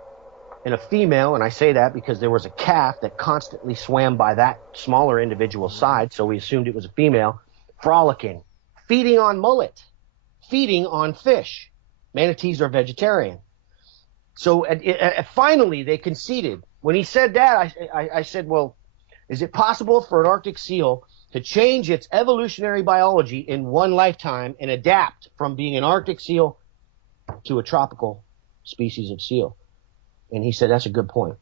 and a female, and I say that because there was a calf that constantly swam by that smaller individual's side, so we assumed it was a female, frolicking, feeding on mullet, feeding on fish. Manatees are vegetarian. So finally they conceded. When he said that, I said, well, is it possible for an Arctic seal to change its evolutionary biology in one lifetime and adapt from being an Arctic seal to a tropical species of seal? And he said, that's a good point.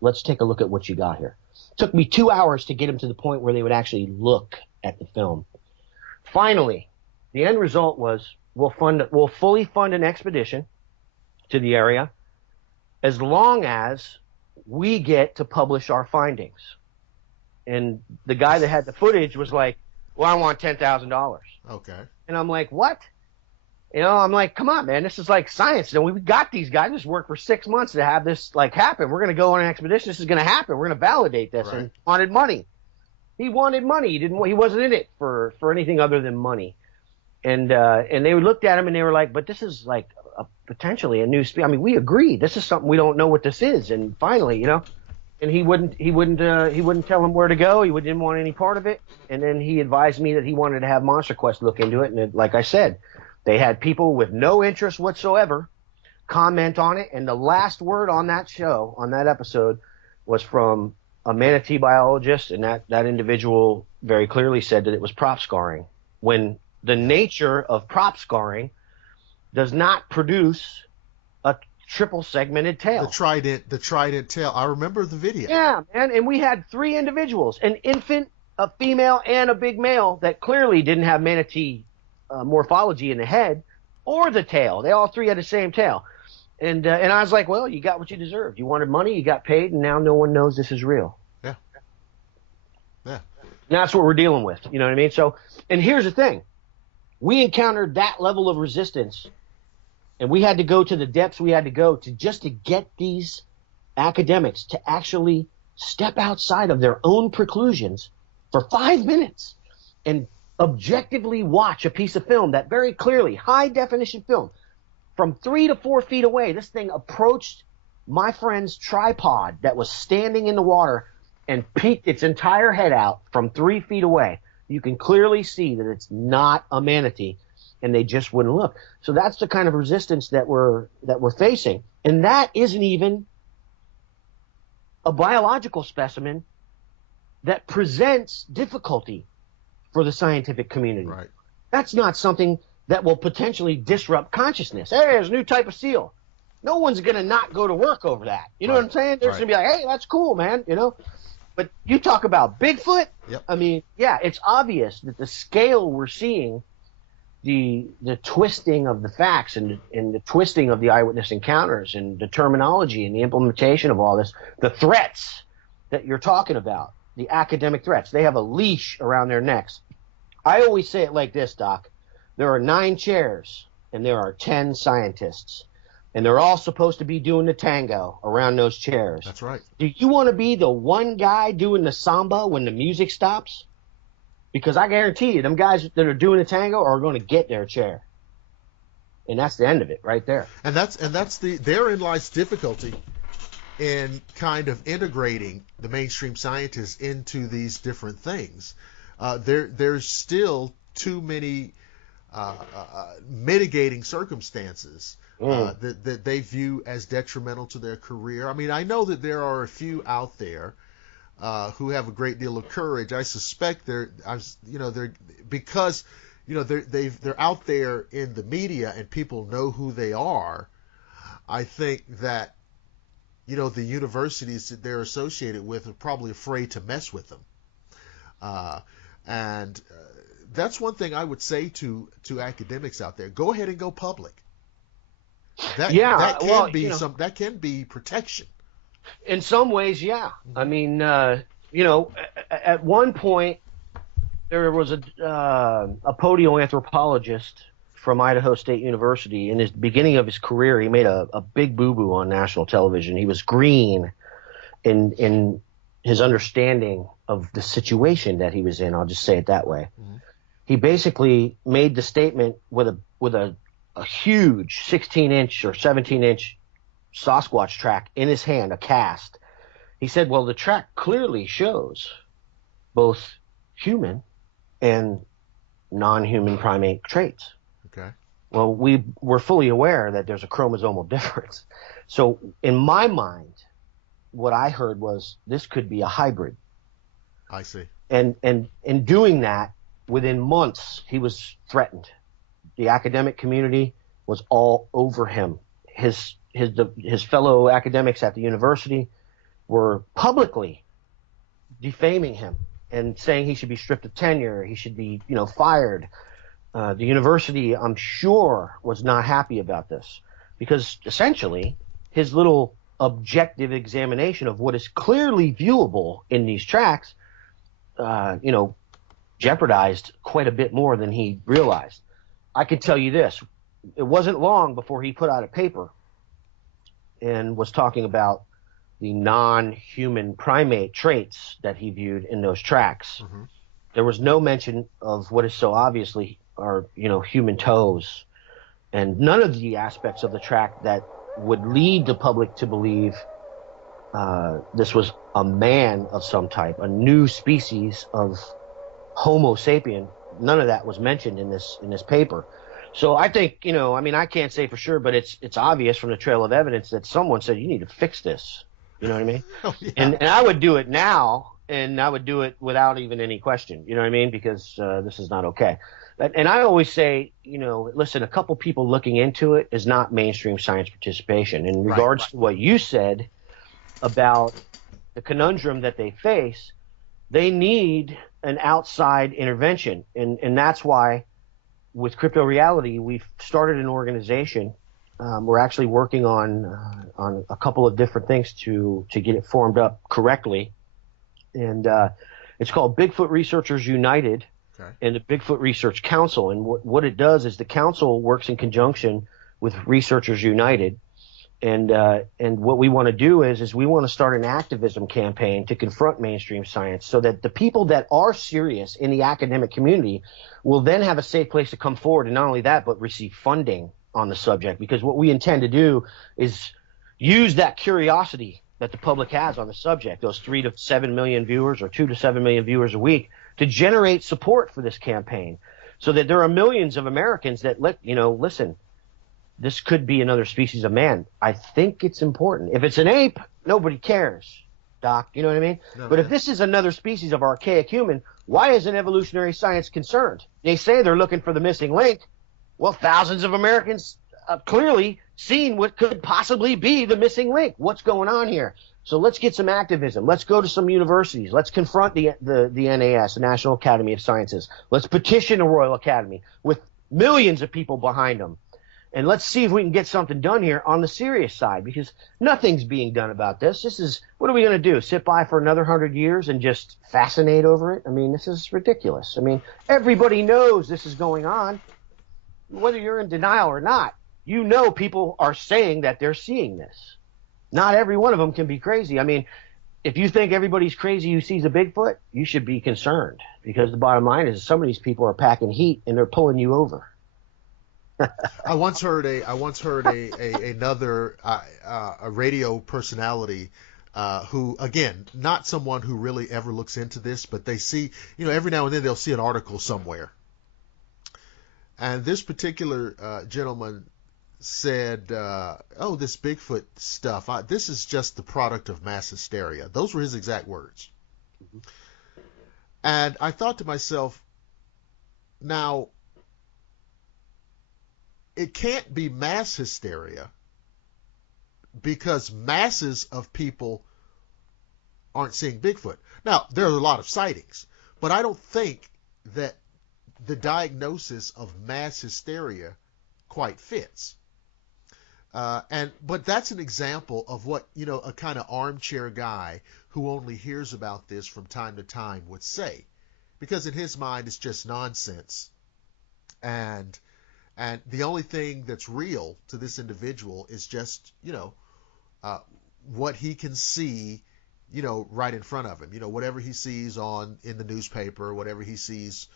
Let's take a look at what you got here. It took me 2 hours to get him to the point where they would actually look at the film. Finally, the end result was we'll fully fund an expedition to the area as long as we get to publish our findings. And the guy that had the footage was like, well, I want $10,000. Okay. And I'm like, what? You know, I'm like, come on, man, this is like science. And we got these guys just worked for 6 months to have this like happen. We're going to go on an expedition. This is going to happen. We're going to validate this. Right. And wanted money. He wanted money. He wasn't in it for anything other than money. And they looked at him and they were like, but this is like potentially a new species. I mean, we agree. This is something we don't know what this is. And finally, you know, and he wouldn't tell him where to go. He didn't want any part of it. And then he advised me that he wanted to have Monster Quest look into it. And like I said, they had people with no interest whatsoever comment on it. And the last word on that show, on that episode, was from a manatee biologist. And that individual very clearly said that it was prop scarring, when the nature of prop scarring does not produce a triple segmented tail. The trident tail. I remember the video. Yeah, man. And we had 3 individuals, an infant, a female, and a big male that clearly didn't have manatee morphology in the head or the tail. They all 3 had the same tail. And I was like, well, you got what you deserved. You wanted money, you got paid, and now no one knows this is real. Yeah. Yeah. And that's what we're dealing with. You know what I mean? So, and here's the thing. We encountered that level of resistance, and we had to go to the depths we had to go to just to get these academics to actually step outside of their own preclusions for 5 minutes and objectively watch a piece of film that very clearly, high definition film, from 3 to 4 feet away. This thing approached my friend's tripod that was standing in the water and peeked its entire head out from 3 feet away. You can clearly see that it's not a manatee, and they just wouldn't look. So that's the kind of resistance that we're facing. And that isn't even a biological specimen that presents difficulty for the scientific community. Right. That's not something that will potentially disrupt consciousness. Hey, there's a new type of seal. No one's going to not go to work over that. You know what I'm saying? They're going to be like, hey, that's cool, man, you know. But you talk about Bigfoot, I mean, yeah, it's obvious that the scale we're seeing, the twisting of the facts and the twisting of the eyewitness encounters and the terminology and the implementation of all this, the threats that you're talking about, the academic threats, they have a leash around their necks. I always say it like this, Doc. There are 9 chairs and there are 10 scientists. and they're all supposed to be doing the tango around those chairs. That's right. Do you want to be the one guy doing the samba when the music stops? Because I guarantee you, them guys that are doing the tango are going to get their chair. And that's the end of it right there. And therein lies difficulty in kind of integrating the mainstream scientists into these different things. There's still too many mitigating circumstances that they view as detrimental to their career. I mean, I know that there are a few out there who have a great deal of courage. I suspect they're out there in the media and people know who they are. I think that the universities that they're associated with are probably afraid to mess with them. And that's one thing I would say to academics out there. Go ahead and go public. That can be protection. In some ways, yeah. I mean, at one point there was a paleoanthropologist from Idaho State University. In the beginning of his career, he made a big boo-boo on national television. He was green in his understanding of the situation that he was in. I'll just say it that way. Mm-hmm. He basically made the statement with a huge 16-inch or 17-inch Sasquatch track in his hand, a cast. He said, well, the track clearly shows both human and non-human primate traits. Okay. Well, we're fully aware that there's a chromosomal difference. So in my mind, what I heard was this could be a hybrid. I see. And in doing that, within months, he was threatened. The academic community was all over him. His fellow academics at the university were publicly defaming him and saying he should be stripped of tenure, he should be, fired. The university, I'm sure, was not happy about this because essentially his little objective examination of what is clearly viewable in these tracks, jeopardized quite a bit more than he realized. I can tell you this. It wasn't long before he put out a paper and was talking about the non-human primate traits that he viewed in those tracks. Mm-hmm. There was no mention of what is so obviously are, human toes, and none of the aspects of the track that would lead the public to believe this was a man of some type, a new species of Homo sapien. None of that was mentioned in this paper. So I think, I can't say for sure, but it's obvious from the trail of evidence that someone said, you need to fix this. You know what I mean? Oh, yeah. And I would do it now, and I would do it without even any question. You know what I mean? Because this is not okay. And I always say, listen, a couple people looking into it is not mainstream science participation. In regards to what you said about the conundrum that they face, they need an outside intervention. And that's why with Crypto Reality, we've started an organization. We're actually working on a couple of different things to get it formed up correctly. And it's called Bigfoot Researchers United. Okay. And the Bigfoot Research Council. And what it does is the council works in conjunction with Researchers United. And what we want to do is we want to start an activism campaign to confront mainstream science so that the people that are serious in the academic community will then have a safe place to come forward. And not only that, but receive funding on the subject. Because what we intend to do is use that curiosity that the public has on the subject, those 3 to 7 million viewers or 2 to 7 million viewers a week, to generate support for this campaign so that there are millions of Americans that, listen, this could be another species of man. I think it's important. If it's an ape, nobody cares, Doc. You know what I mean? No, but if this is another species of archaic human, why isn't evolutionary science concerned? They say they're looking for the missing link. Well, thousands of Americans have clearly seen what could possibly be the missing link. What's going on here? So let's get some activism. Let's go to some universities. Let's confront the NAS, the National Academy of Sciences. Let's petition the Royal Academy with millions of people behind them. And let's see if we can get something done here on the serious side, because nothing's being done about this. What are we going to do? Sit by for another 100 years and just fascinate over it? I mean, this is ridiculous. I mean, everybody knows this is going on, whether you're in denial or not. you know people are saying that they're seeing this. Not every one of them can be crazy. I mean, if you think everybody's crazy who sees a Bigfoot, you should be concerned, because the bottom line is some of these people are packing heat and they're pulling you over. I once heard another radio personality who, again, not someone who really ever looks into this, but they see, every now and then they'll see an article somewhere. And this particular gentleman said, oh, this Bigfoot stuff, this is just the product of mass hysteria. Those were his exact words. Mm-hmm. And I thought to myself, now, it can't be mass hysteria because masses of people aren't seeing Bigfoot. Now, there are a lot of sightings, but I don't think that the diagnosis of mass hysteria quite fits. But that's an example of what, a kind of armchair guy who only hears about this from time to time would say, because in his mind it's just nonsense. And the only thing that's real to this individual is just, what he can see, right in front of him. Whatever he sees in the newspaper, whatever he sees,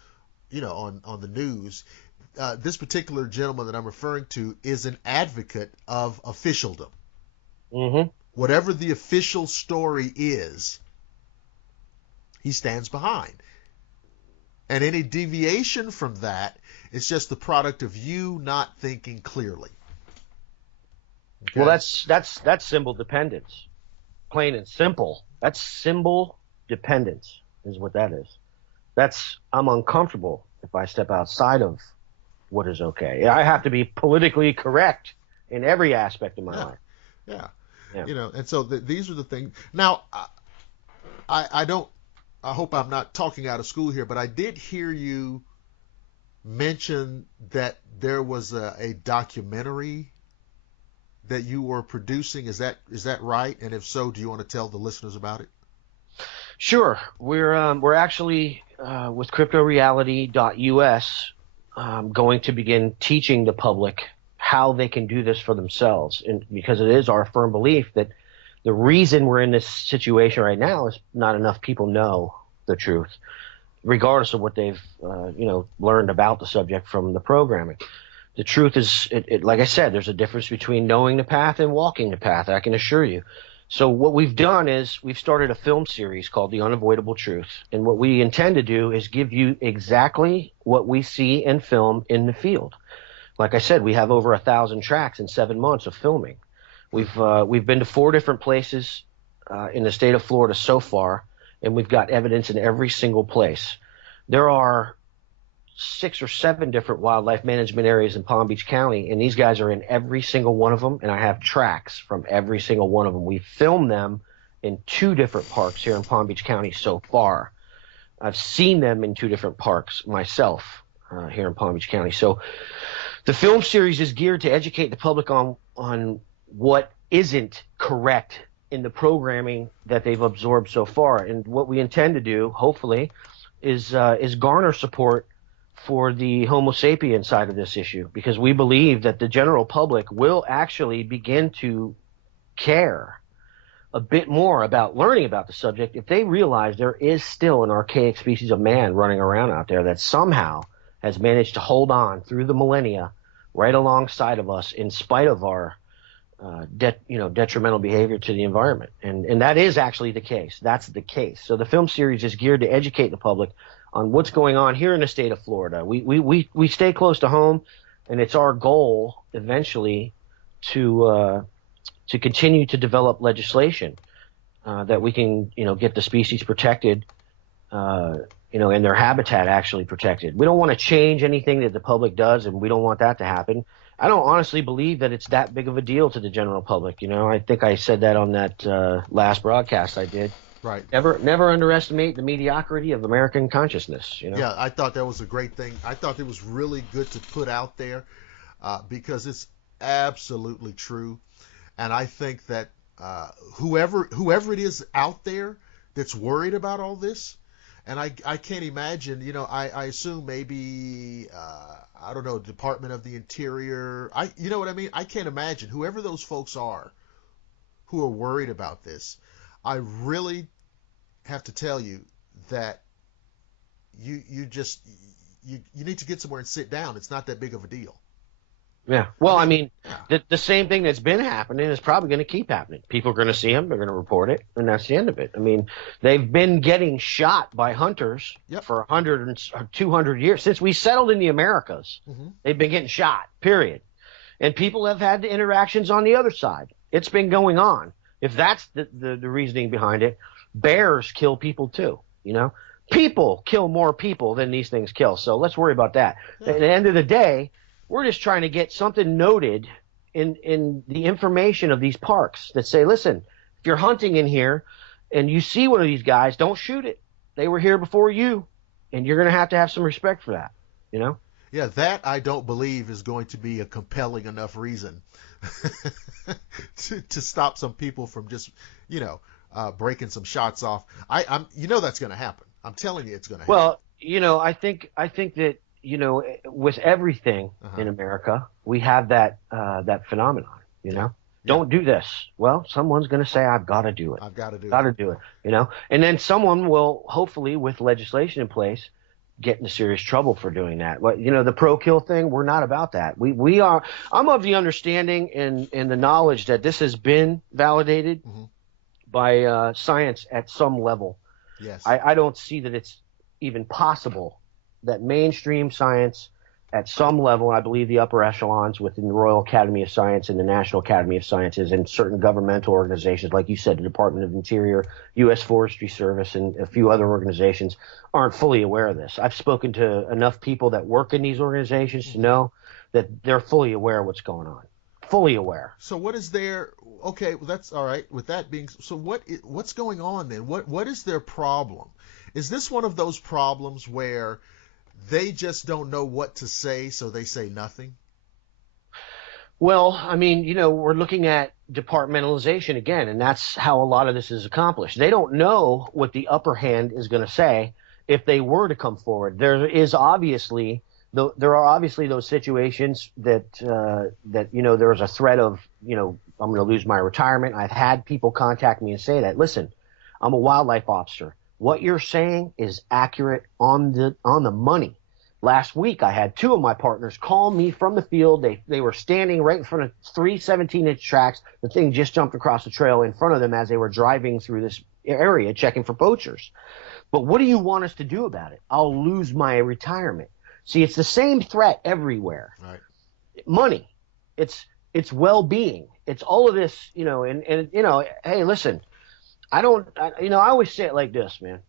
on the news. This particular gentleman that I'm referring to is an advocate of officialdom. Mm-hmm. Whatever the official story is, he stands behind. And any deviation from that is just the product of you not thinking clearly. Okay? Well, that's symbol dependence, plain and simple. That's symbol dependence is what that is. I'm uncomfortable if I step outside of what is okay. I have to be politically correct in every aspect of my life. Yeah. And so these are the things. Now, I hope I'm not talking out of school here, but I did hear you mention that there was a documentary that you were producing. Is that right? And if so, do you want to tell the listeners about it? Sure. We're actually with cryptoreality.us going to begin teaching the public how they can do this for themselves, and because it is our firm belief that the reason we're in this situation right now is not enough people know the truth, regardless of what they've learned about the subject from the programming. The truth is, like I said, there's a difference between knowing the path and walking the path, I can assure you. So what we've done is we've started a film series called The Unavoidable Truth. And what we intend to do is give you exactly what we see and film in the field. Like I said, we have over 1,000 tracks in 7 months of filming. We've been to 4 different places in the state of Florida so far, and we've got evidence in every single place. There are 6 or 7 different wildlife management areas in Palm Beach County, and these guys are in every single one of them, and I have tracks from every single one of them. We filmed them in 2 different parks here in Palm Beach County so far. I've seen them in 2 different parks myself here in Palm Beach County. So the film series is geared to educate the public on what isn't correct in the programming that they've absorbed so far. And what we intend to do, hopefully, is garner support for the Homo sapien side of this issue, because we believe that the general public will actually begin to care a bit more about learning about the subject if they realize there is still an archaic species of man running around out there that somehow has managed to hold on through the millennia right alongside of us in spite of our detrimental behavior to the environment. And that is actually the case. That's the case. So the film series is geared to educate the public on what's going on here in the state of Florida. We stay close to home, and it's our goal eventually to continue to develop legislation that we can, get the species protected, and their habitat actually protected. We don't want to change anything that the public does, and we don't want that to happen. I don't honestly believe that it's that big of a deal to the general public. I think I said that on that last broadcast I did. Right. Never underestimate the mediocrity of American consciousness. Yeah, I thought that was a great thing. I thought it was really good to put out there because it's absolutely true. And I think that whoever it is out there that's worried about all this, and I can't imagine, I assume maybe, I don't know, Department of the Interior. You know what I mean? I can't imagine whoever those folks are who are worried about this. I really have to tell you that you need to get somewhere and sit down. It's not that big of a deal. Yeah. Well, I mean, the same thing that's been happening is probably going to keep happening. People are going to see them. They're going to report it. And that's the end of it. I mean, they've been getting shot by hunters for 100 and 200 years. Since we settled in the Americas, they've been getting shot, period. And people have had interactions on the other side. It's been going on. If that's the reasoning behind it, bears kill people too, you know? People kill more people than these things kill. So let's worry about that. At the end of the day, we're just trying to get something noted in the information of these parks that say, listen, if you're hunting in here and you see one of these guys, don't shoot it. They were here before you, and you're going to have some respect for that, you know? Yeah, that I don't believe is going to be a compelling enough reason to stop some people from just, breaking some shots off. I'm that's going to happen. I'm telling you, it's going to happen. Well, I think that, with everything in America, we have that phenomenon, Don't do this. Well, someone's going to say, I've got to do it. I've got to do it. And then someone will, hopefully, with legislation in place, get into serious trouble for doing that. But, the pro-kill thing, we're not about that. I'm of the understanding and the knowledge that this has been validated by science at some level. Yes. I don't see that it's even possible that mainstream science at some level, I believe the upper echelons within the Royal Academy of Science and the National Academy of Sciences and certain governmental organizations, like you said, the Department of Interior, U.S. Forestry Service, and a few other organizations aren't fully aware of this. I've spoken to enough people that work in these organizations to know that they're fully aware of what's going on. Fully aware. So what is their – okay, well, that's all right. With that being – so what's going on then? What is their problem? Is this one of those problems where – they just don't know what to say, so they say nothing? Well, I mean, we're looking at departmentalization again, and that's how a lot of this is accomplished. They don't know what the upper hand is going to say if they were to come forward. There are obviously those situations that there is a threat of, I'm going to lose my retirement. I've had people contact me and say that, listen, I'm a wildlife officer. What you're saying is accurate on the money. Last week, I had two of my partners call me from the field. They were standing right in front of 3 17-inch tracks. The thing just jumped across the trail in front of them as they were driving through this area checking for poachers. But what do you want us to do about it? I'll lose my retirement. See, it's the same threat everywhere. Right. Money. It's well-being. It's all of this, hey, listen. I always say it like this, man.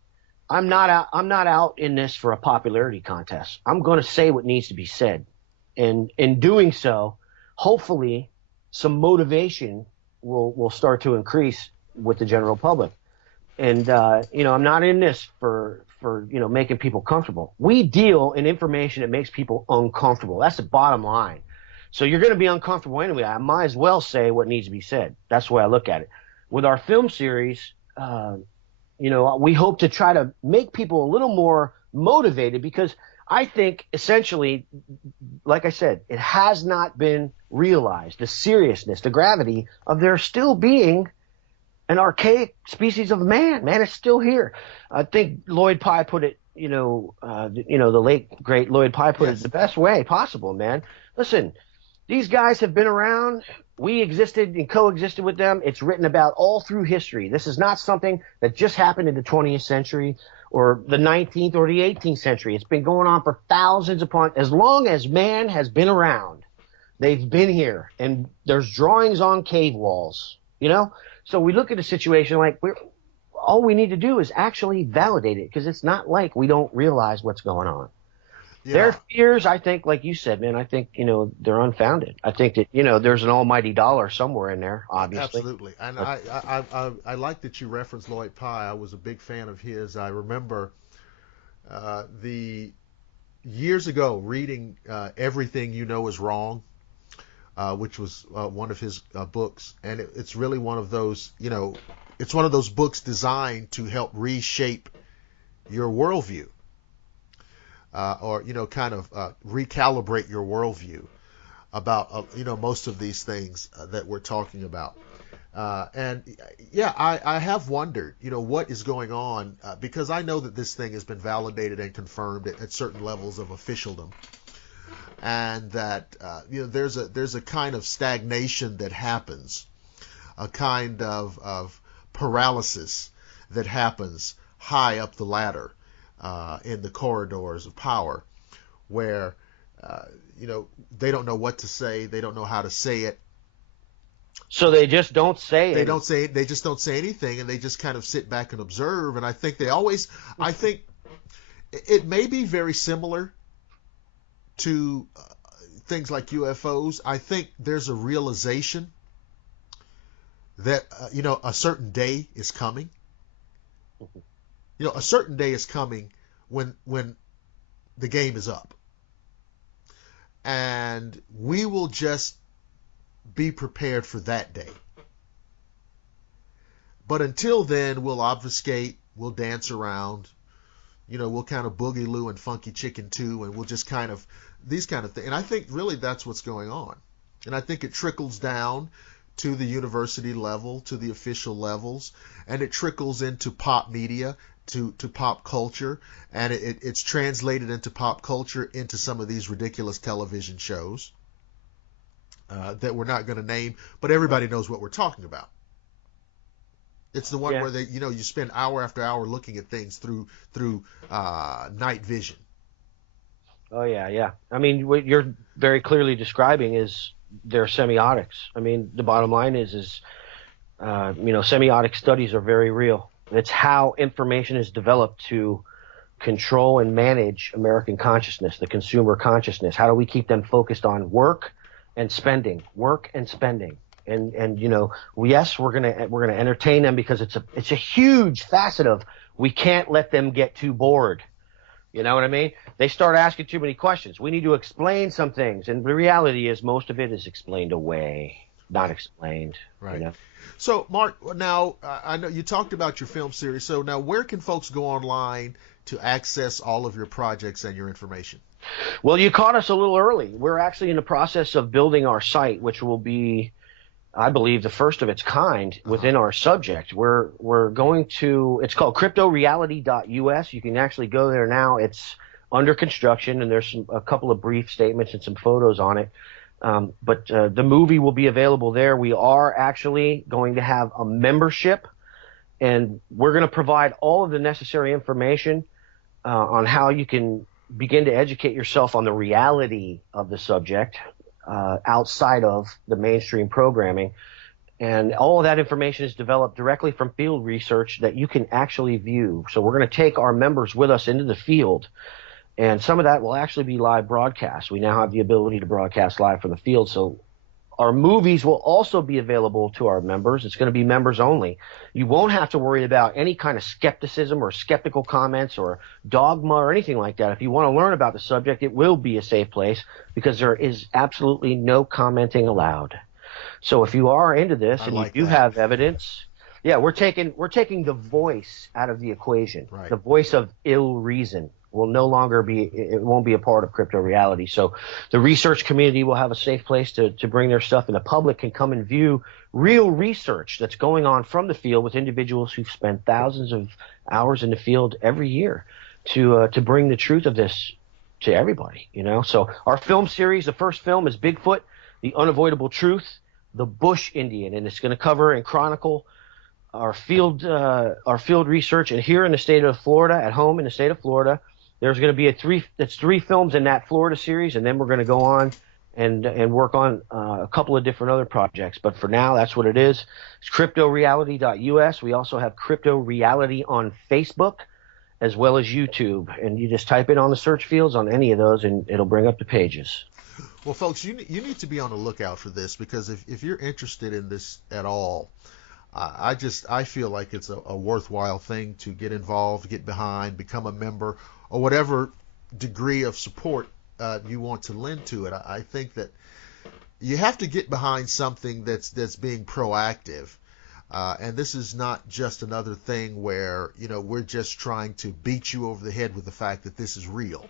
I'm not out in this for a popularity contest. I'm going to say what needs to be said. And in doing so, hopefully some motivation will start to increase with the general public. And, I'm not in this for making people comfortable. We deal in information that makes people uncomfortable. That's the bottom line. So you're going to be uncomfortable anyway. I might as well say what needs to be said. That's the way I look at it. With our film series, we hope to try to make people a little more motivated because I think essentially, like I said, it has not been realized, the seriousness, the gravity of there still being an archaic species of man. Man, it's still here. I think Lloyd Pye put it, the late, great Lloyd Pye put it the best way possible, man. Listen, these guys have been around. We existed and coexisted with them. It's written about all through history. This is not something that just happened in the 20th century or the 19th or the 18th century. It's been going on for as long as man has been around. They've been here, and there's drawings on cave walls, So we look at a situation like all we need to do is actually validate it because it's not like we don't realize what's going on. Yeah. Their fears, I think, like you said, man, I think, they're unfounded. I think that, there's an almighty dollar somewhere in there, obviously. Absolutely. And I like that you referenced Lloyd Pye. I was a big fan of his. I remember the years ago reading Everything You Know Is Wrong, which was one of his books. And it's really one of those, it's one of those books designed to help reshape your worldview. or kind of recalibrate your worldview about most of these things that we're talking about. And yeah, I have wondered, what is going on, because I know that this thing has been validated and confirmed at certain levels of officialdom, and that there's a kind of stagnation that happens, a kind of paralysis that happens high up the ladder in the corridors of power, where they don't know what to say, they don't know how to say it. So they just don't say it. They just don't say anything, and they just kind of sit back and observe. And I think I think it may be very similar to things like UFOs. I think there's a realization that a certain day is coming. A certain day is coming when the game is up, and we will just be prepared for that day. But until then, we'll obfuscate, we'll dance around, we'll kind of boogie-loo and funky chicken too, and we'll just kind of, these kind of things. And I think really that's what's going on. And I think it trickles down to the university level, to the official levels, and it trickles into pop media, to pop culture, and it's translated into pop culture into some of these ridiculous television shows that we're not going to name, but everybody knows what we're talking about. It's the one where they, you spend hour after hour looking at things through night vision. Oh yeah. I mean, what you're very clearly describing is their semiotics. I mean, the bottom line is semiotic studies are very real. It's how information is developed to control and manage American consciousness, the consumer consciousness. How do we keep them focused on work and spending? And yes, we're gonna entertain them because it's a huge facet of, we can't let them get too bored. You know what I mean? They start asking too many questions. We need to explain some things, and the reality is most of it is explained away, not explained. Right. So, Mark, now I know you talked about your film series. So now, where can folks go online to access all of your projects and your information? Well, you caught us a little early. We're actually in the process of building our site, which will be, I believe, the first of its kind within our subject. We're going to, it's called cryptoreality.us. You can actually go there now. It's under construction, and there's a couple of brief statements and some photos on it. But the movie will be available there. We are actually going to have a membership, and we're going to provide all of the necessary information on how you can begin to educate yourself on the reality of the subject outside of the mainstream programming. And all of that information is developed directly from field research that you can actually view. So we're going to take our members with us into the field, and some of that will actually be live broadcast. We now have the ability to broadcast live from the field. So our movies will also be available to our members. It's going to be members only. You won't have to worry about any kind of skepticism or skeptical comments or dogma or anything like that. If you want to learn about the subject, it will be a safe place because there is absolutely no commenting allowed. So if you are into this and you do have evidence, we're taking the voice out of the equation. Right. The voice of ill reason will no longer be, it won't be a part of crypto reality. So the research community will have a safe place to bring their stuff, and the public can come and view real research that's going on from the field with individuals who've spent thousands of hours in the field every year to bring the truth of this to everybody, So our film series, the first film is Bigfoot, The Unavoidable Truth, the Bush Indian, and it's going to cover and chronicle our field research. And here in the state of Florida, at home in the state of Florida, there's going to be three films in that Florida series, and then we're going to go on and work on a couple of different other projects. But for now, that's what it is. It's cryptoreality.us. We also have Crypto Reality on Facebook as well as YouTube, and you just type it on the search fields on any of those, and it'll bring up the pages. Well, folks, you need to be on the lookout for this, because if you're interested in this at all, I feel like it's a worthwhile thing to get involved, get behind, become a member, or whatever degree of support you want to lend to it. I think that you have to get behind something that's being proactive, and this is not just another thing where we're just trying to beat you over the head with the fact that this is real.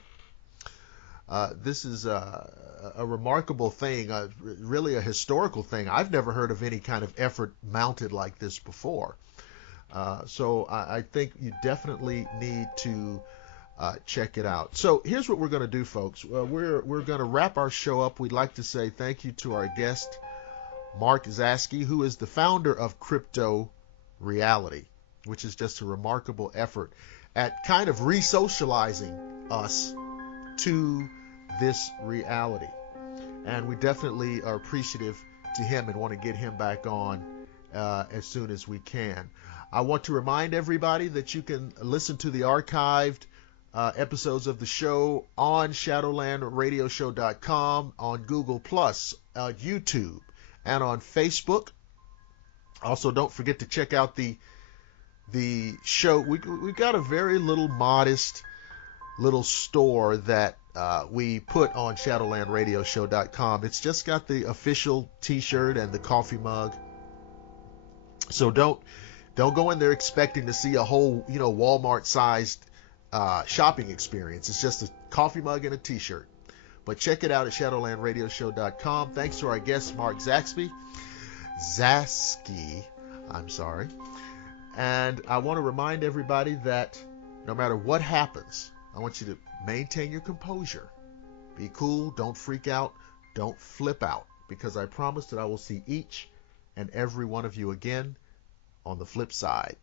This is a remarkable thing, really a historical thing. I've never heard of any kind of effort mounted like this before. So I think you definitely need to check it out. So here's what we're going to do, folks. We're going to wrap our show up. We'd like to say thank you to our guest, Mark Zaskey, who is the founder of Crypto Reality, which is just a remarkable effort at kind of re-socializing us to this reality. And we definitely are appreciative to him and want to get him back on as soon as we can. I want to remind everybody that you can listen to the archived episodes of the show on shadowlandradioshow.com, on Google+, YouTube, and on Facebook. Also, don't forget to check out the show. We've got a very modest little store that we put on shadowlandradioshow.com. It's just got the official t-shirt and the coffee mug. So don't go in there expecting to see a whole, Walmart-sized shopping experience. It's just a coffee mug and a t-shirt. But check it out at shadowlandradioshow.com. Thanks to our guest, Mark Zaskey. And I want to remind everybody that no matter what happens, I want you to maintain your composure. Be cool. Don't freak out. Don't flip out. Because I promise that I will see each and every one of you again on the flip side.